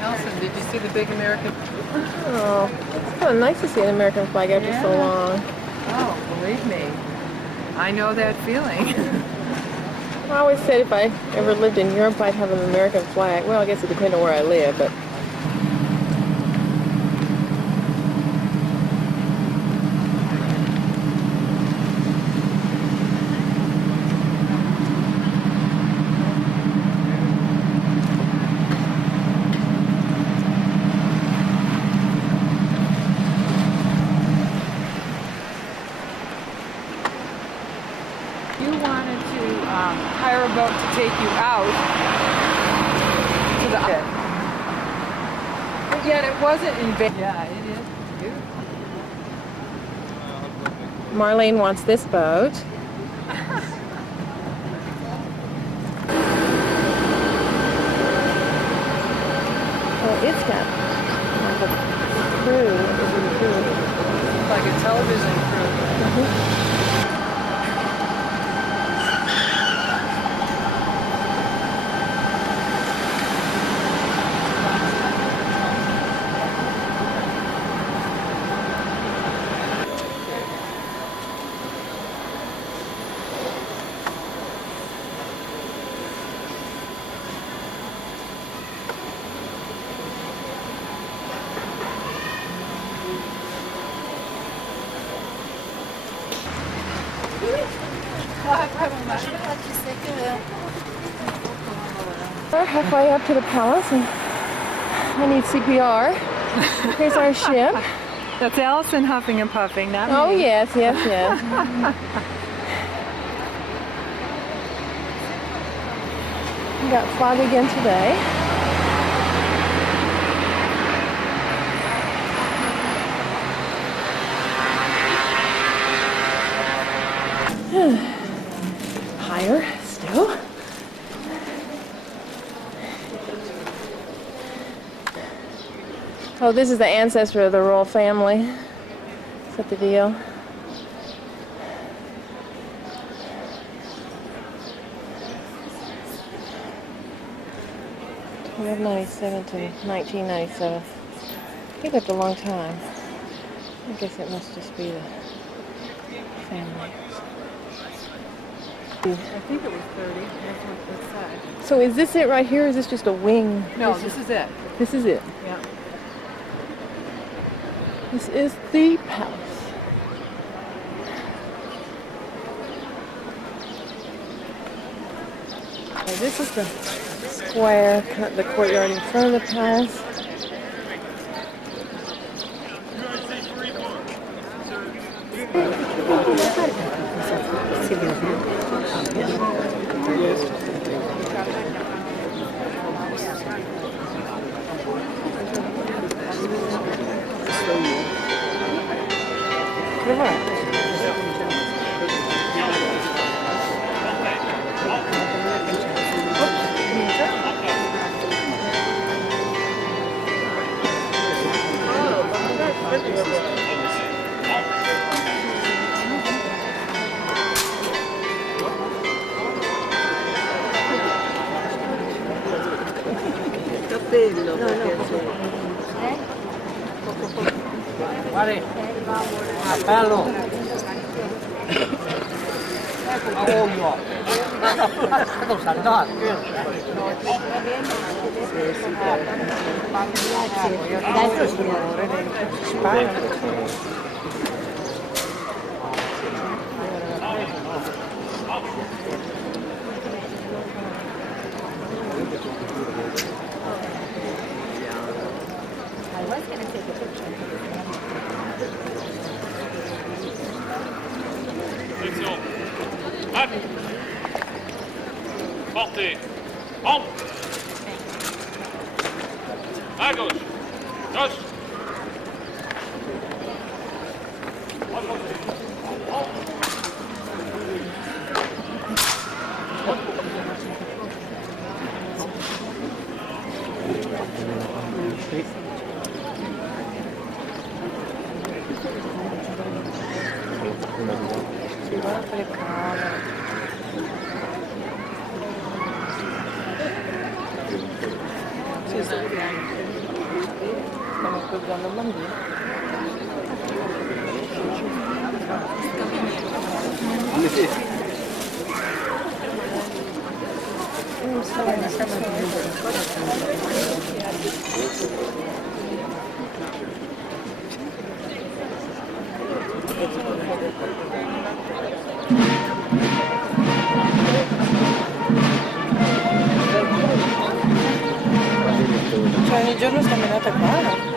Elson, did you see the big American? Oh, kind of nice to see an American flag after so long. Oh, believe me. I know that feeling. I always said if I ever lived in Europe, I'd have an American flag. Well, I guess it depends on where I live, but. Yet it wasn't invaded. Yeah, it is. Marlene wants this boat. Oh, it's got like a crew, like a big crew. Like a television crew. We're halfway up to the palace and I need CPR. Here's our ship. That's Allison huffing and puffing now. Oh yes, yes, yes. We got fog again today. Higher still. Oh, this is the ancestor of the royal family. Is that the deal? (1297 to 1997). He lived a long time. I guess it must just be the family. I think it was 30. That's what it said. So is this it right here, or is this just a wing? No, this is it. This is it. Yeah. This is the palace. Okay, this is the square, the courtyard in front of the palace. Yes. Bello, Guarda, bello. Oh, no. Grazie signora. Portez. En. À gauche. Gauche. She's Cioè ogni giorno sta menata qua.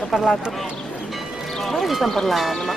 Ho parlato. Ma che stanno parlando? Ma...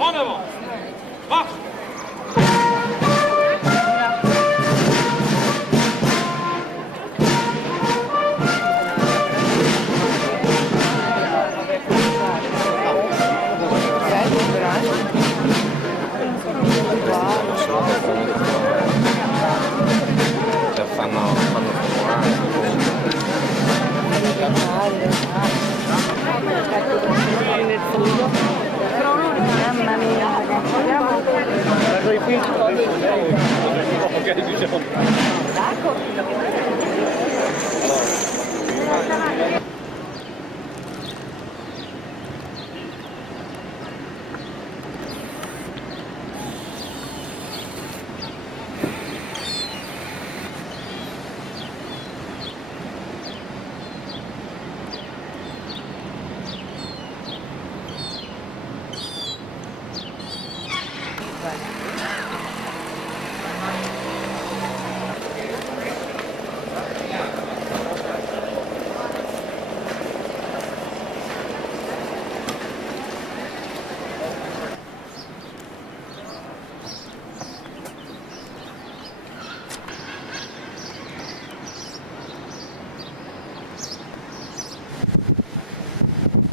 En avant. Marche. Mamma mia, ragazzi,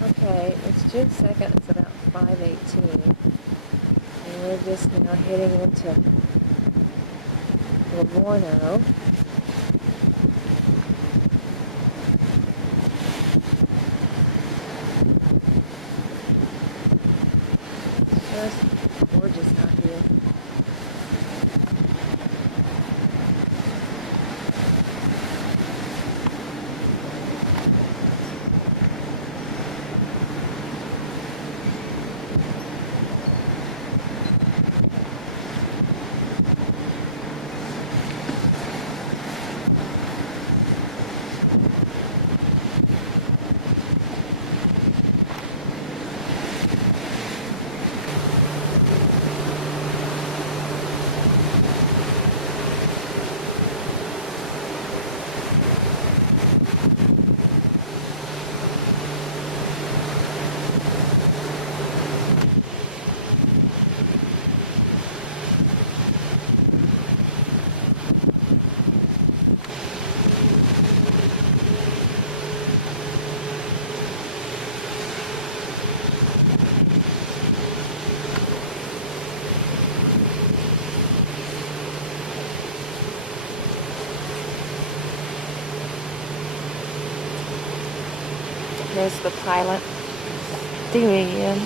Okay, it's June 2nd, it's about 5:18, and we're just now heading into Livorno. Just gorgeous out here. Here's the pilot doing in.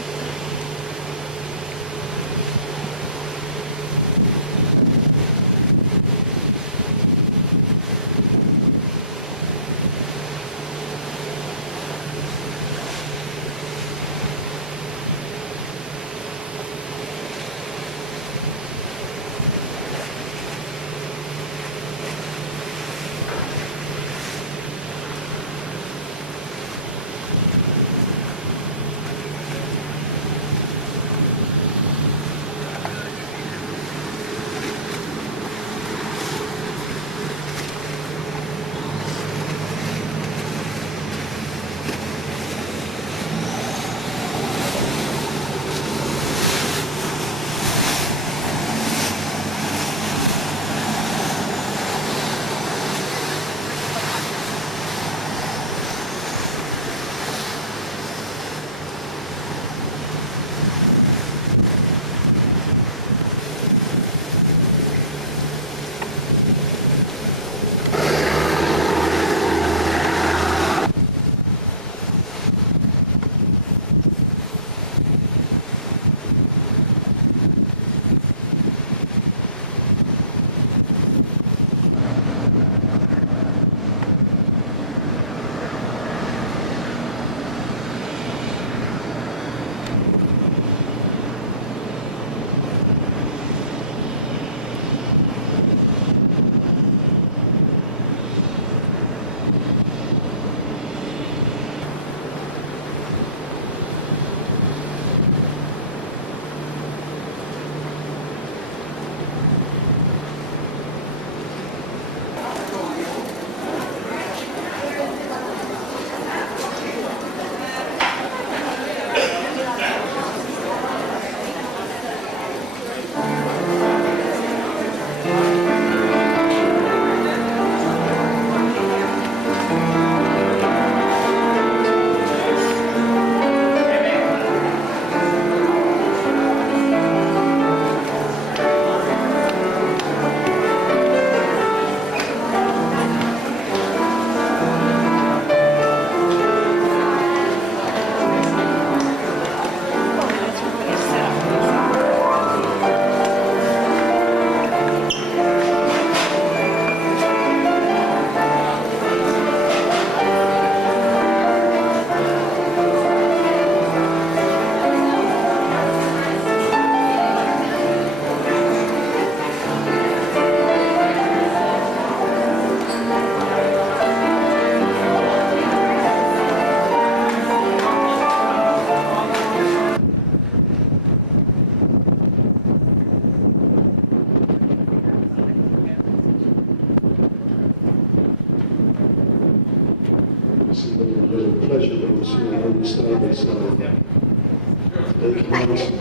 port,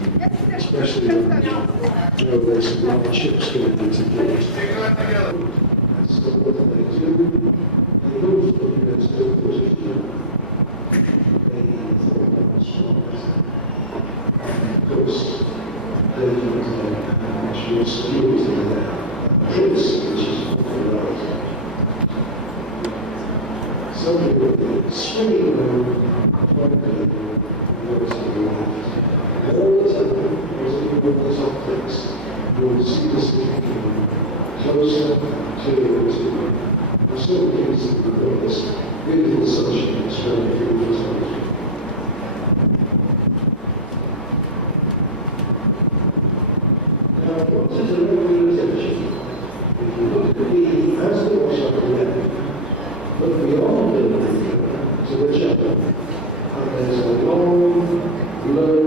especially when there's large ships going into port. So what do? They go from the against the position. They thought that was strong. Of course, they don't have actual security there. Privacy, which is right. Some people are swinging around, probably works on the left. And all the time, as if you look at those optics, you'll see this thing closer, clearer to you. There's certain things that we've got this beautiful sunshine, strong, beautiful sunshine. Now, I want to direct your attention. If you look at the as the workshop again, but beyond to the chapel, and there's a long, low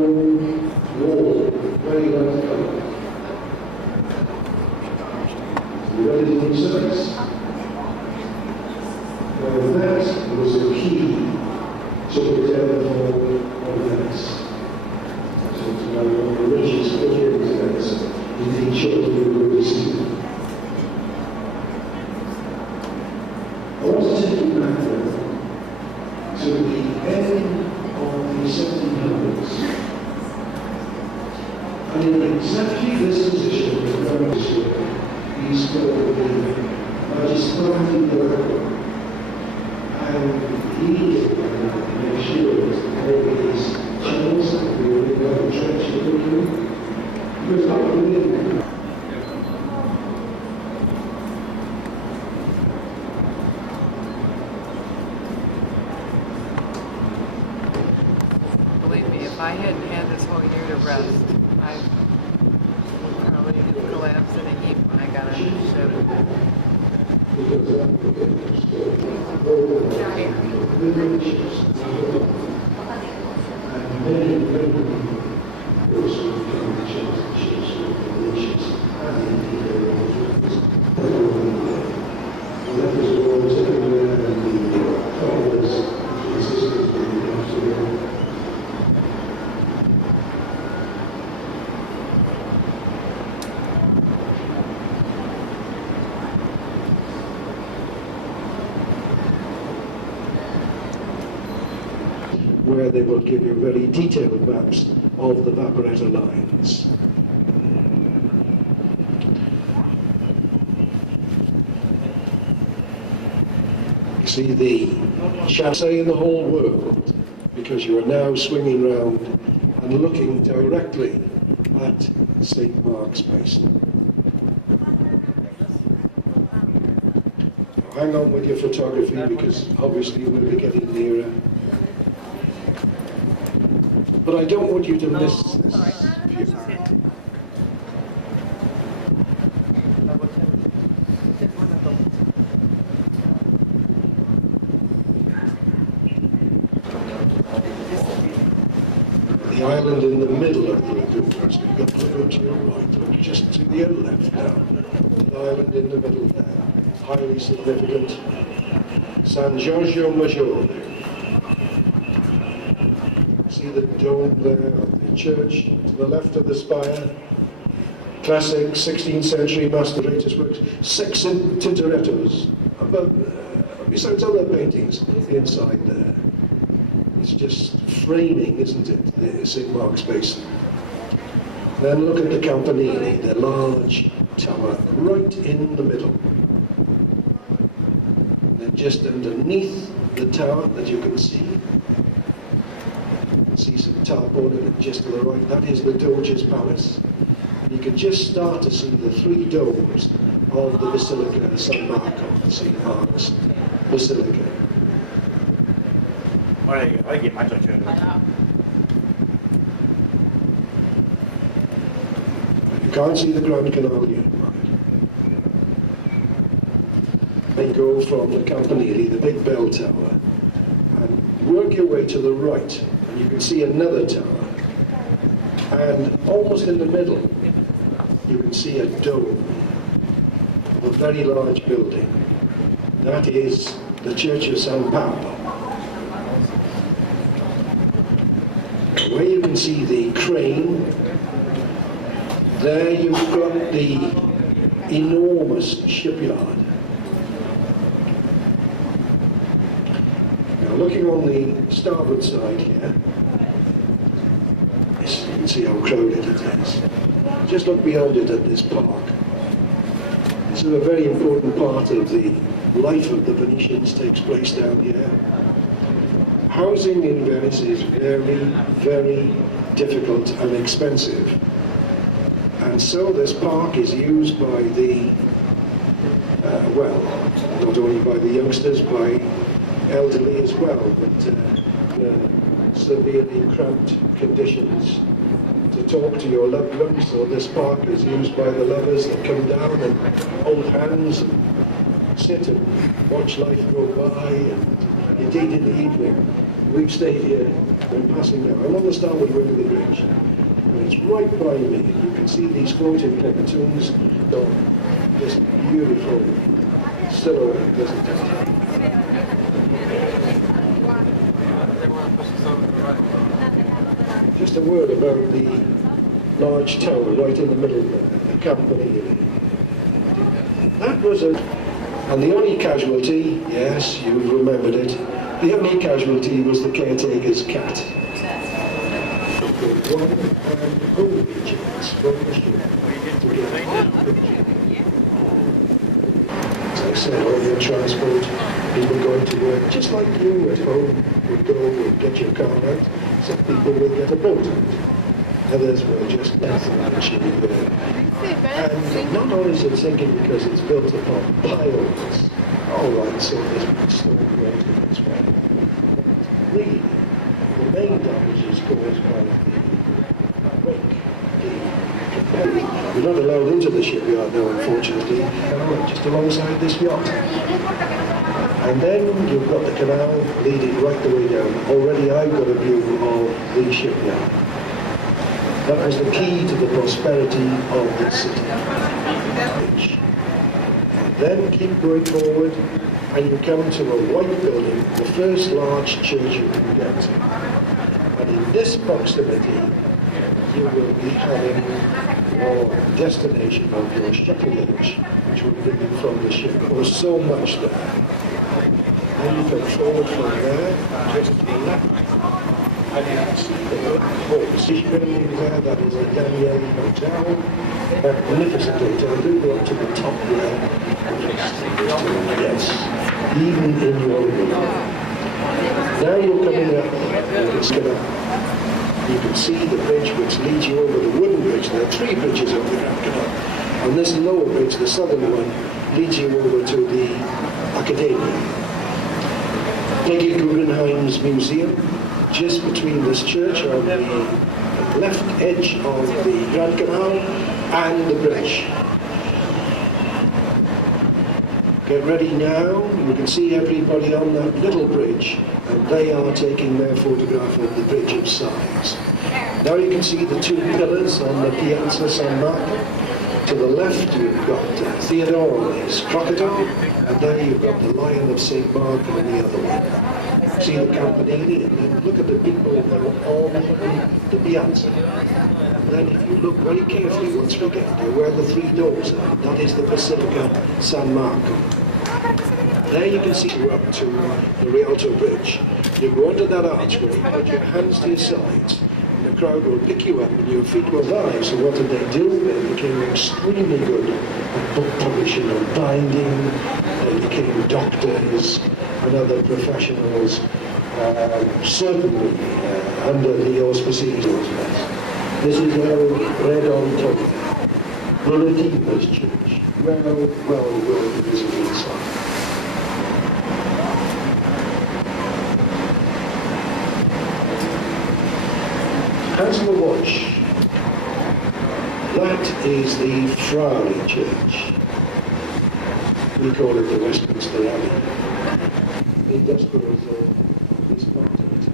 wall, very low colour. You ready to do service? Now that was the key to the downfall of Venice. So my religious building is Venice, indeed children who will see. I want to take you back then to the end of the 1700s. And in exactly this position, the Roman Sphere, he's called the Magistrati dell'Acqua. And he is the man who makes sure that there is channels and we will have a trench to do. Because not within Believe me, if I hadn't had this whole year to rest, I would probably have collapsed in a heap when I got on this ship. where they will give you very detailed maps of the Barbaretta lines. You see the chassé in the whole world, because you are now swinging round and looking directly at St. Mark's Basin. Hang on with your photography because obviously we'll be getting nearer. But I don't want you to miss this view. The island in the middle of the lagoon is a bit clearer to your right, just to your left now. The island in the middle there, highly significant. San Giorgio Maggiore. See the dome there of the church to the left of the spire. Classic 16th century masqueraders works. 6 Tintorettos. Besides other paintings inside there. It's just framing, isn't it, the St. Mark's Basin. Then look at the Campanile, the large tower right in the middle. And then just underneath the tower that you can see some tarpaulin just to the right. That is the Doge's Palace. You can just start to see the 3 domes of the Basilica San Marco, St. Mark's Basilica. You can't see the Grand Canal here. Then go from the Campanile, the big bell tower, and work your way to the right. You can see another tower. And almost in the middle, you can see a dome, a very large building. That is the Church of San Paolo. where you can see the crane, there you've got the enormous shipyard. Now looking on the starboard side here, you can see how crowded it is. Just look beyond it at this park. So a very important part of the life of the Venetians takes place down here. Housing in Venice is very, very difficult and expensive. And so this park is used by the, well, not only by the youngsters, by elderly as well, but severely cramped conditions to talk to your loved ones. So this park is used by the lovers that come down and hold hands, sit and watch life go by. And indeed in the evening, we've stayed here, we're passing now. I'm on the starboard wing of the bridge. It's right by me. You can see these floating plantains. This beautiful silhouette, isn't it? Just a word about the large tower right in the middle of the Campanile. That was it. And the only casualty, yes, you've remembered it, the only casualty was the caretaker's cat. As I said, on the transport, people going to work, just like you at home, you go and get your car out, some people will get a boat, others will just get the beach. And not only is it sinking because it's built upon piles, all right, so there's been slow water as well. The main damage is caused by the wake. We're not allowed into the shipyard now, unfortunately, just alongside this yacht. And then you've got the canal leading right the way down. Already I've got a view of the shipyard. That was the key to the prosperity of this city. Then keep going forward and you come to a white building, the first large church you can get. And in this proximity, you will be having your destination of your shipping age, which will bring you from the ship. There was so much there. And you look forward from there, just to the left. That was a Daniel Hotel, a magnificent hotel. Do go up to the top there. Yes, even in your room. Now you're coming up, you can see the bridge which leads you over the wooden bridge. There are three bridges over there. On this lower bridge, the southern one, leads you over to the Academia. Peggy Guggenheim's museum, just between this church on the left edge of the Grand Canal and the bridge. Get ready now. You can see everybody on that little bridge, and they are taking their photograph of the Bridge of Sighs. Now you can see the two pillars on the Piazza San Marco. To the left you've got Theodore's crocodile, and there you've got the Lion of St. Mark on the other one. See the Campanile, and look at the people that are on the piazza. And then if you look very carefully once again where the three domes are, that is the Basilica San Marco. There you can see you're up to the Rialto Bridge. You go under that archway, put your hands to your sides, the crowd will pick you up and your feet will rise. So what did they do? They became extremely good at book publishing and binding. They became doctors and other professionals, certainly under the auspices of this. This is how read on top. Bulletin's church. Well worth visiting inside. As for watch, that is the Friary Church. We call it the Westminster Abbey. The industrial zone is part of it.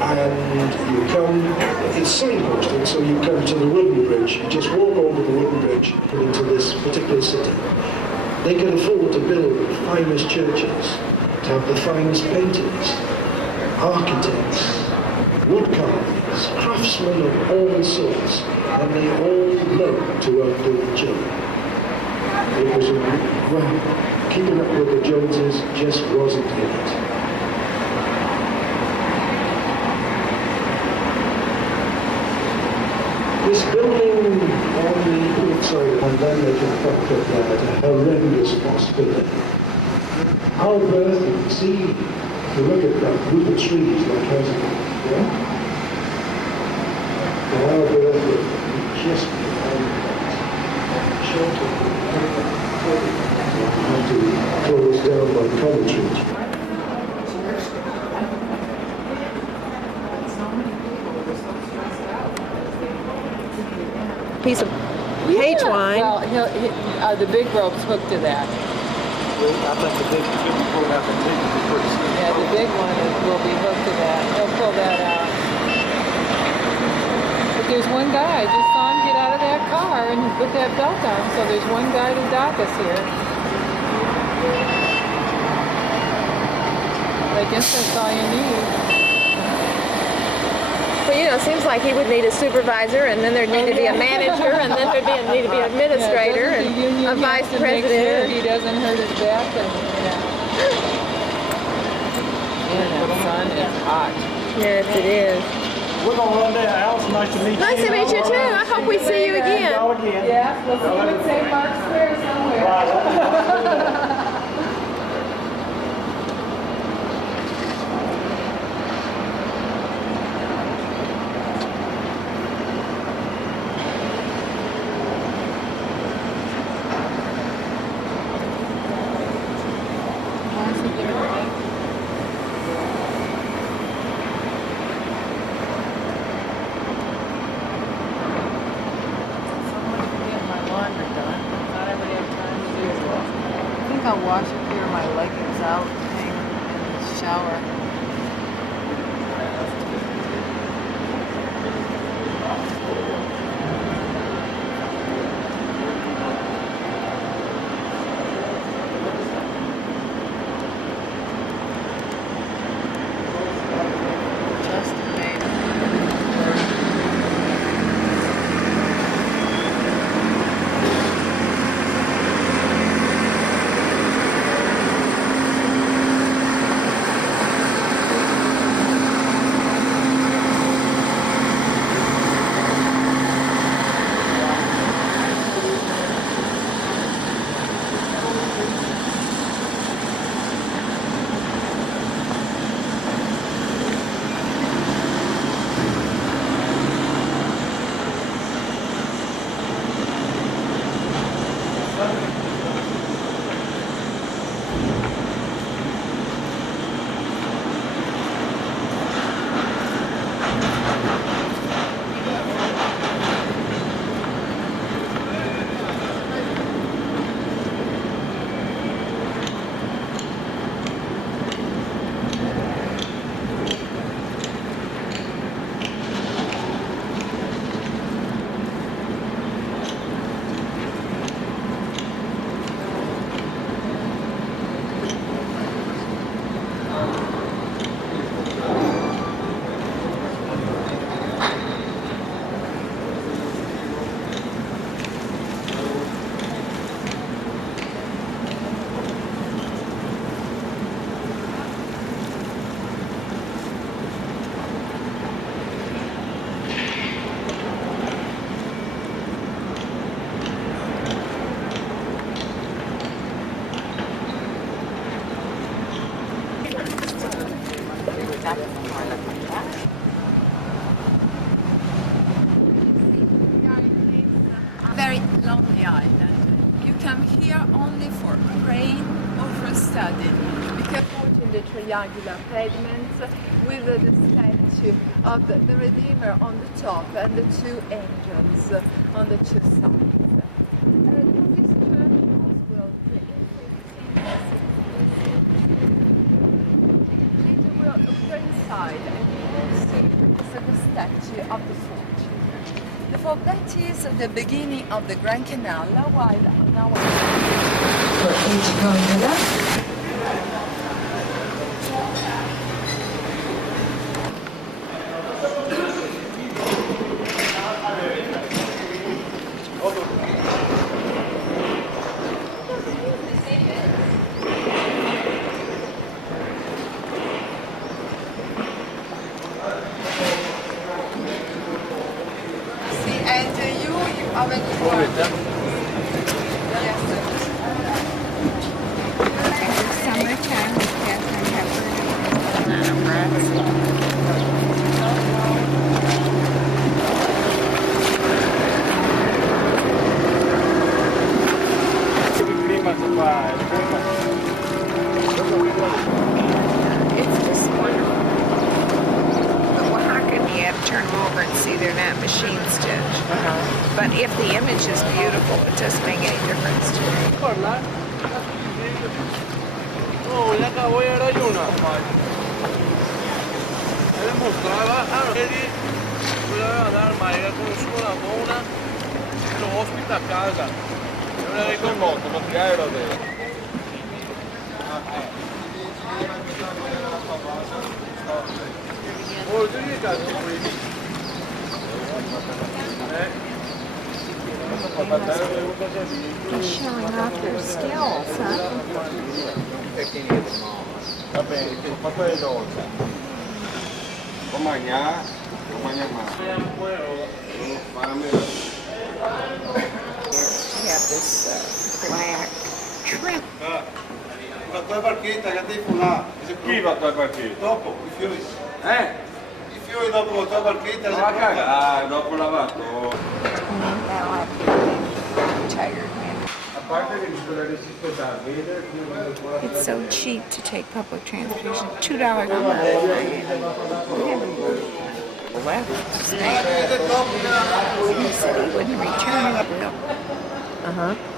And you come, it's signposted, so you come to the wooden bridge, you just walk over the wooden bridge into this particular city. They can afford to build the finest churches, to have the finest paintings, architects, smell of all sorts, and they all known to our poor children. It was right. Keeping up with the Joneses just wasn't it. This building on the inside, and then they just popped up there, it's a horrendous possibility. Our birth, you can see, if you look at that group of trees, like how's it, yeah? The our birth would just behind that, short of closed down by Coventry. Piece of H wine. Well, the big rope's hooked to that. I think the big, if we pull out that big one, it'll be pretty soon. Yeah, the big one will be hooked to that. They'll pull that out. But there's one guy, I just saw him get out of that car and put that belt on. So there's one guy to dock us here. I guess that's all you need. But you know, it seems like he would need a supervisor, and then there'd need to be a manager, and then there'd need to be an administrator, and a vice president. He doesn't hurt his back. And the sun is hot. Yes, it is. We're going to run down. Allison, nice to meet you. Nice to meet you too. I hope we see you again. Y'all again. Yes, we'll see you at St. Mark's Square somewhere. I'll wash a pair of my leggings out and hang them in the shower. Just amazing. Very lonely island. You come here only for praying or for study. You can put in the triangular pavements with the statue of the Redeemer on the top and the two angels on the two sides. The beginning of the Grand Canal, now for each gondola. Avec quoi? Yes. Every summertime with Catherine Hepburn and But if the image is beautiful, it doesn't make any difference to me. They're showing off their skills, huh? La tua barchetta che devi là. Chi va a tua barchetta? Dopo, i fiori. I fiori dopo la tua barchetta. Ma cagare, dopo lavato. It's so cheap to take public transportation. $2.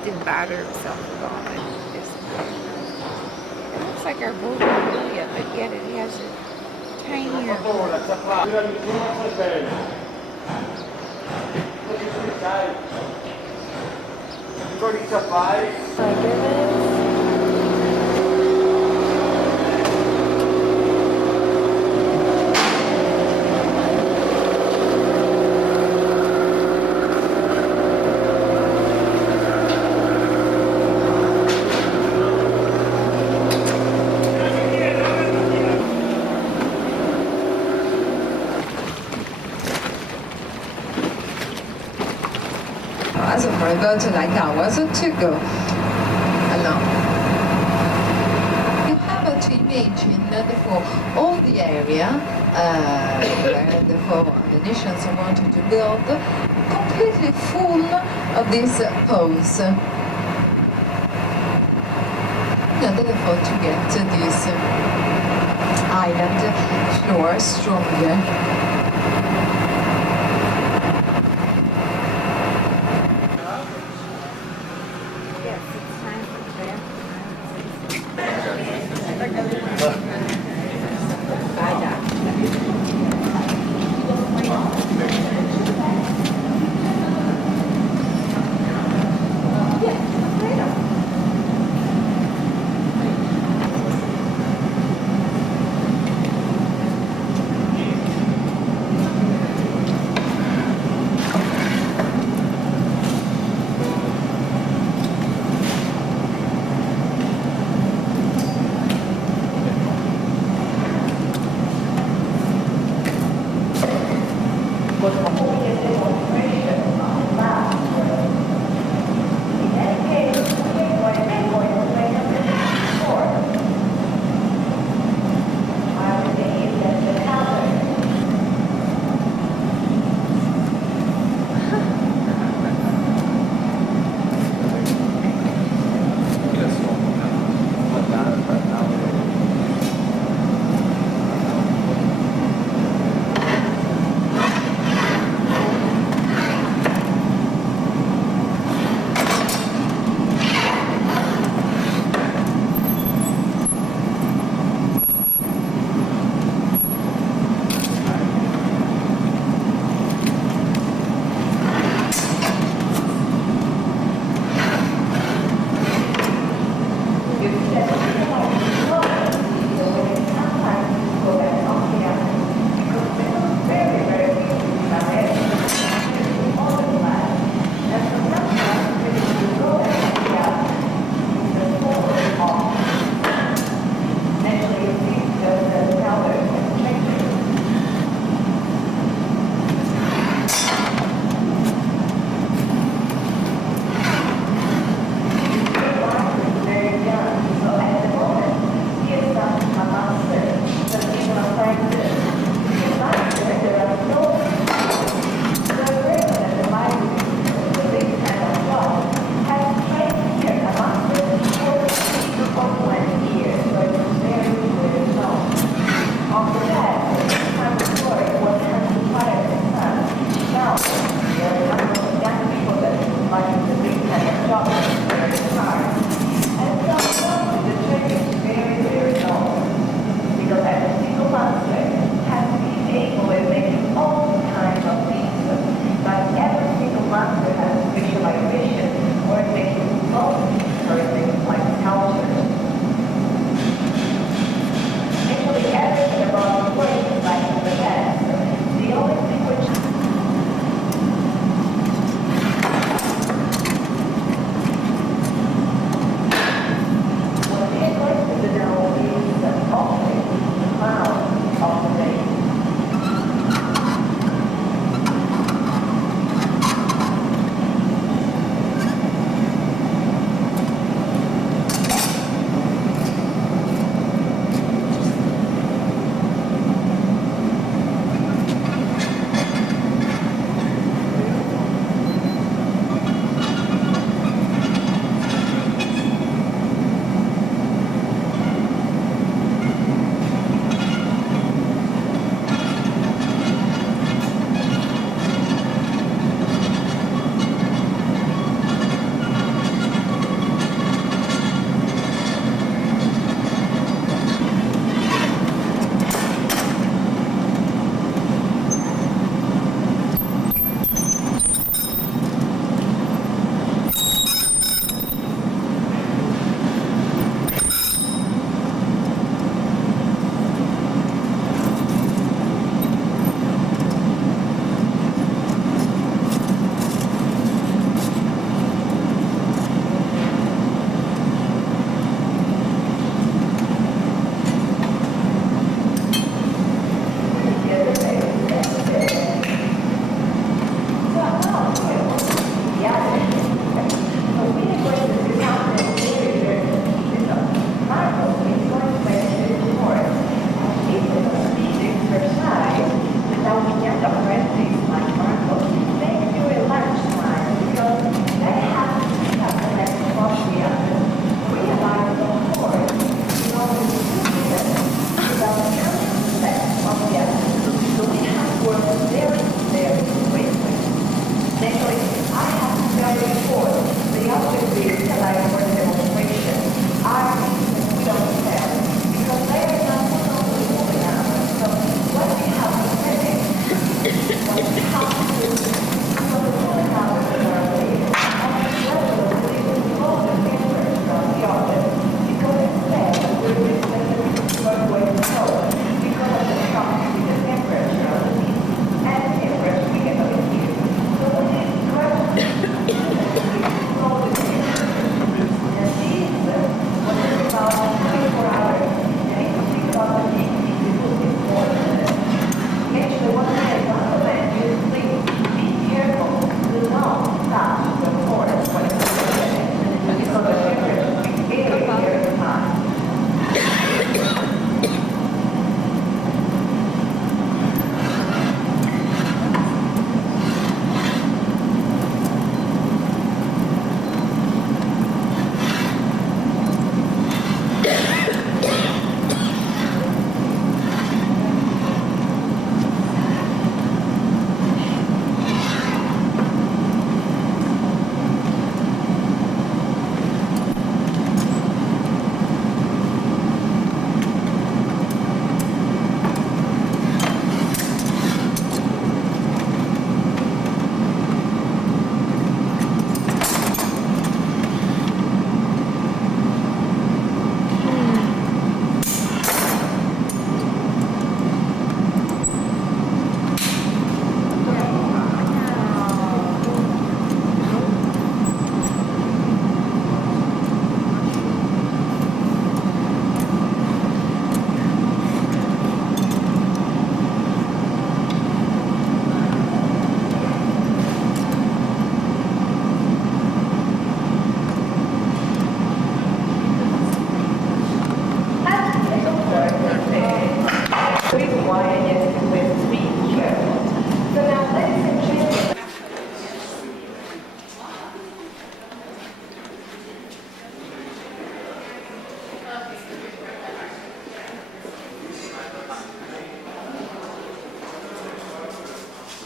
Didn't bother himself. It's like our boat, but yet it has As a brother to like ours to go. Alors, you have to imagine that for all the area where for the nations wanted to build completely full of these poles. And therefore to get this island floor stronger.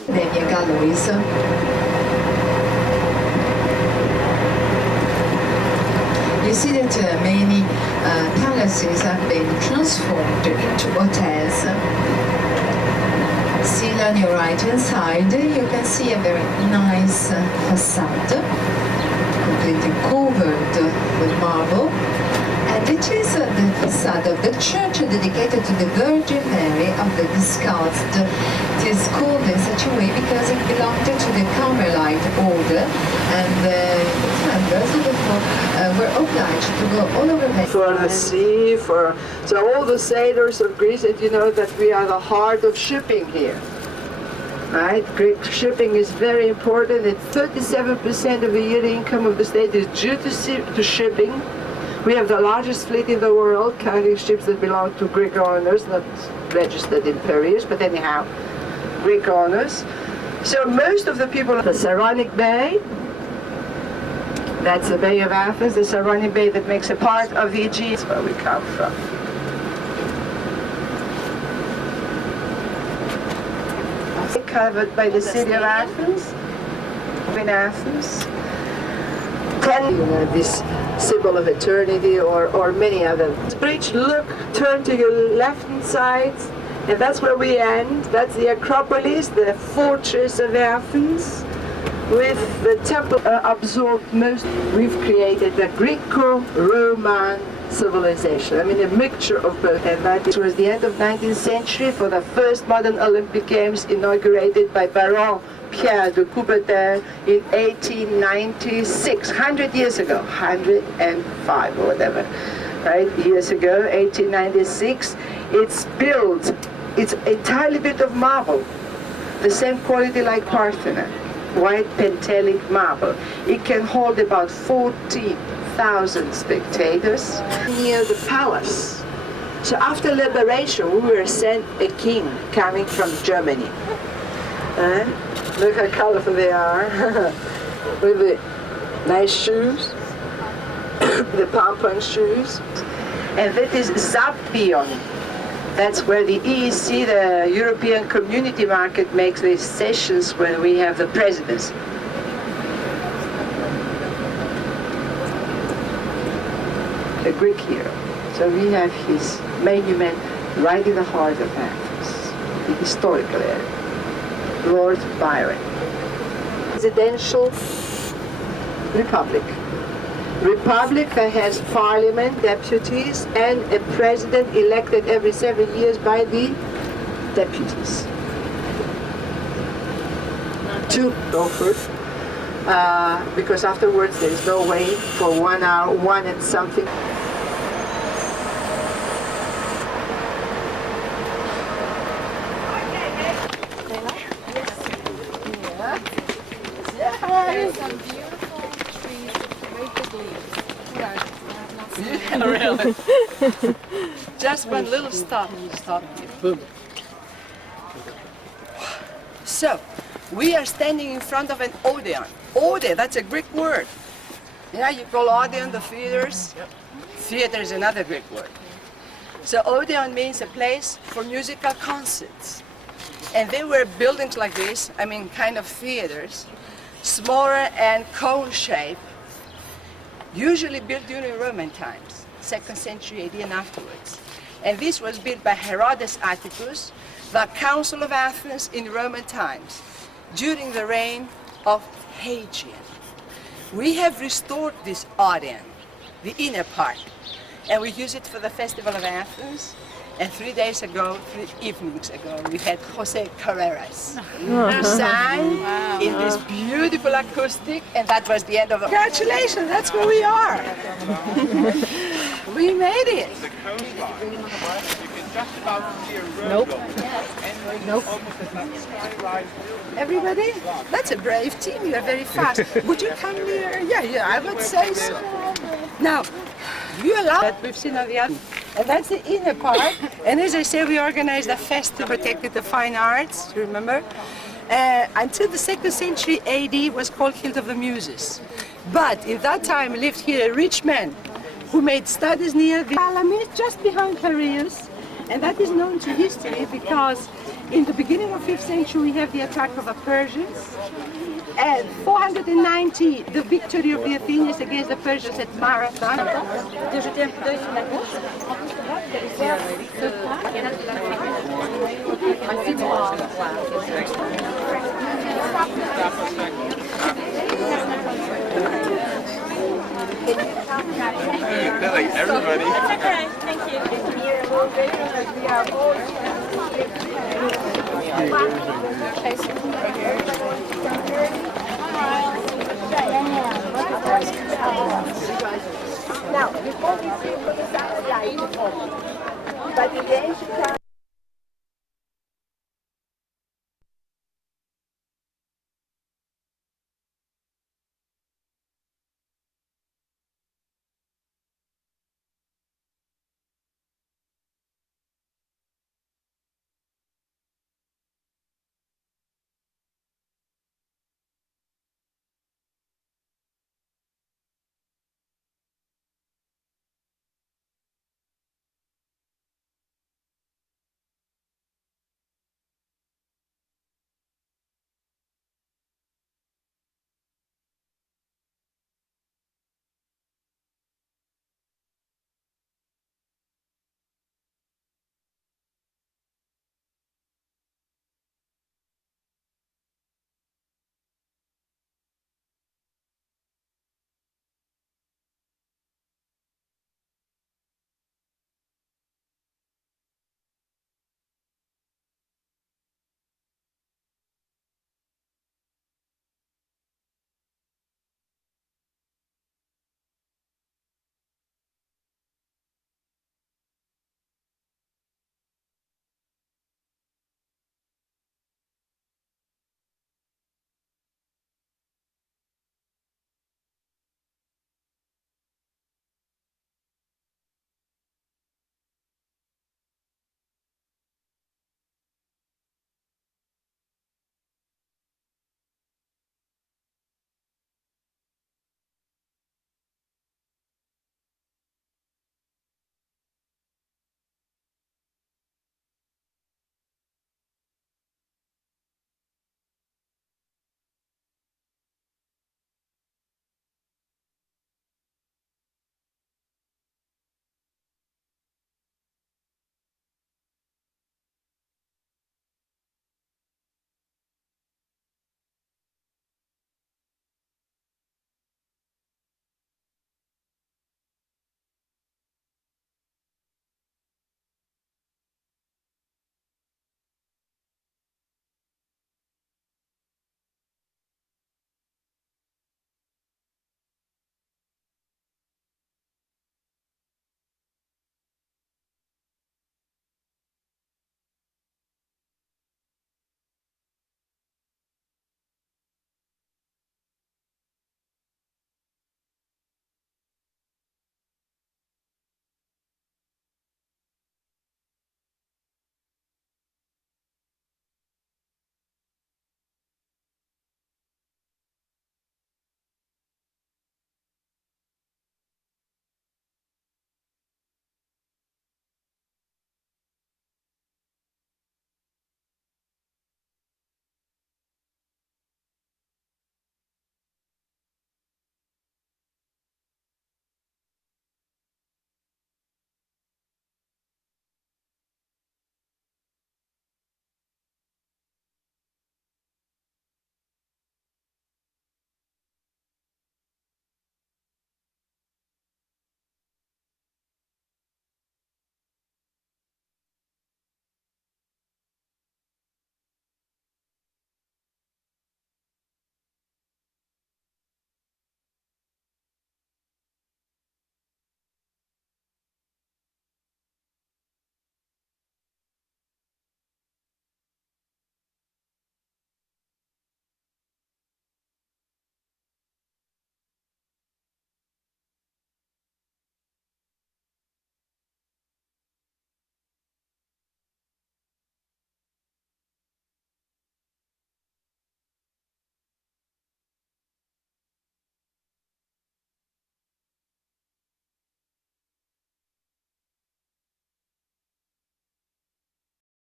Many galleries. You see that many palaces have been transformed into hotels. Still on your right hand side, you can see a very nice facade, completely covered with marble. And it is the facade of the church dedicated to the Virgin Mary of the Discalced. It is called in such a way because it belonged to the Carmelite order, and its members were obliged to go all over for the sea, so all the sailors of Greece, and you know that we are the heart of shipping here. Right? Greek shipping is very important. It's 37% of the yearly income of the state is due to shipping. We have the largest fleet in the world, carrying ships that belong to Greek owners, not registered in Paris, but anyhow, Greek owners. So most of the people of the Saronic Bay, that's the Bay of Athens, the Saronic Bay that makes a part of the Aegean, that's where we come from. Covered by the city of Athens, in Athens. This symbol of eternity or many others. This bridge, look, turn to your left hand side, and that's where we end. That's the Acropolis, the fortress of Athens, with the temple absorbed most. We've created the Greco-Roman civilization. I mean, a mixture of both. And that was the end of 19th century for the first modern Olympic Games inaugurated by Baron Pierre de Coubertin in 1896, 100 years ago, 105 or whatever, right, years ago, 1896. It's built, it's entirely built of marble, the same quality like Parthenon. white Pentelic marble. It can hold about 40,000 spectators near the palace. So after liberation, we were sent a king coming from Germany. Look how colorful they are. With the nice shoes, the pom-pom shoes. And that is Zapion. That's where the EEC, the European Community Market, makes the sessions when we have the presidency. The Greek hero. So we have his monument right in the heart of Athens, the historical area. Lord Byron. Presidential republic. Republic that has parliament, deputies, and a president elected every 7 years by the deputies. To Beaufort, because afterwards there is no way for 1 hour, 1 and something. Just one little stop. So, we are standing in front of an Odeon. Ode, that's a Greek word. Yeah, you call Odeon the theaters. Theater is another Greek word. So Odeon means a place for musical concerts. And they were buildings like this, I mean kind of theaters, smaller and cone-shaped, usually built during Roman times, 2nd century AD and afterwards. And this was built by Herodes Atticus, the Council of Athens in Roman times, during the reign of Hadrian. We have restored this Odeon, the inner part, and we use it for the Festival of Athens. And 3 days ago, 3 evenings ago, we had Jose Carreras who sang in this beautiful acoustic, and that was the end of the... Congratulations, that's where we are. We made it. The coastline, you can just about see a road ending almost at that sky-rise building. Everybody? That's a brave team, you're very fast. Would you come here? Yeah, I would say so. Now, you allow that we've seen on the other. And that's the inner part. And as I say, we organized a festival protected the fine arts, remember? Until the 2nd century AD was called Guild of the Muses. But in that time lived here a rich man who made studies near the Salamis, just behind Piraeus. And that is known to history because in the beginning of 5th century we have the attack of the Persians. And 490, the victory of the Athenians against the Persians at Marathon. De jeter un coup d'œil sur la gauche, en contrebas, vous allez voir la place de la Telling everybody. That's okay, thank you. In here a little bit because we are all everybody wants to come early. Now, before we see for the sunlight, but in the ancient times,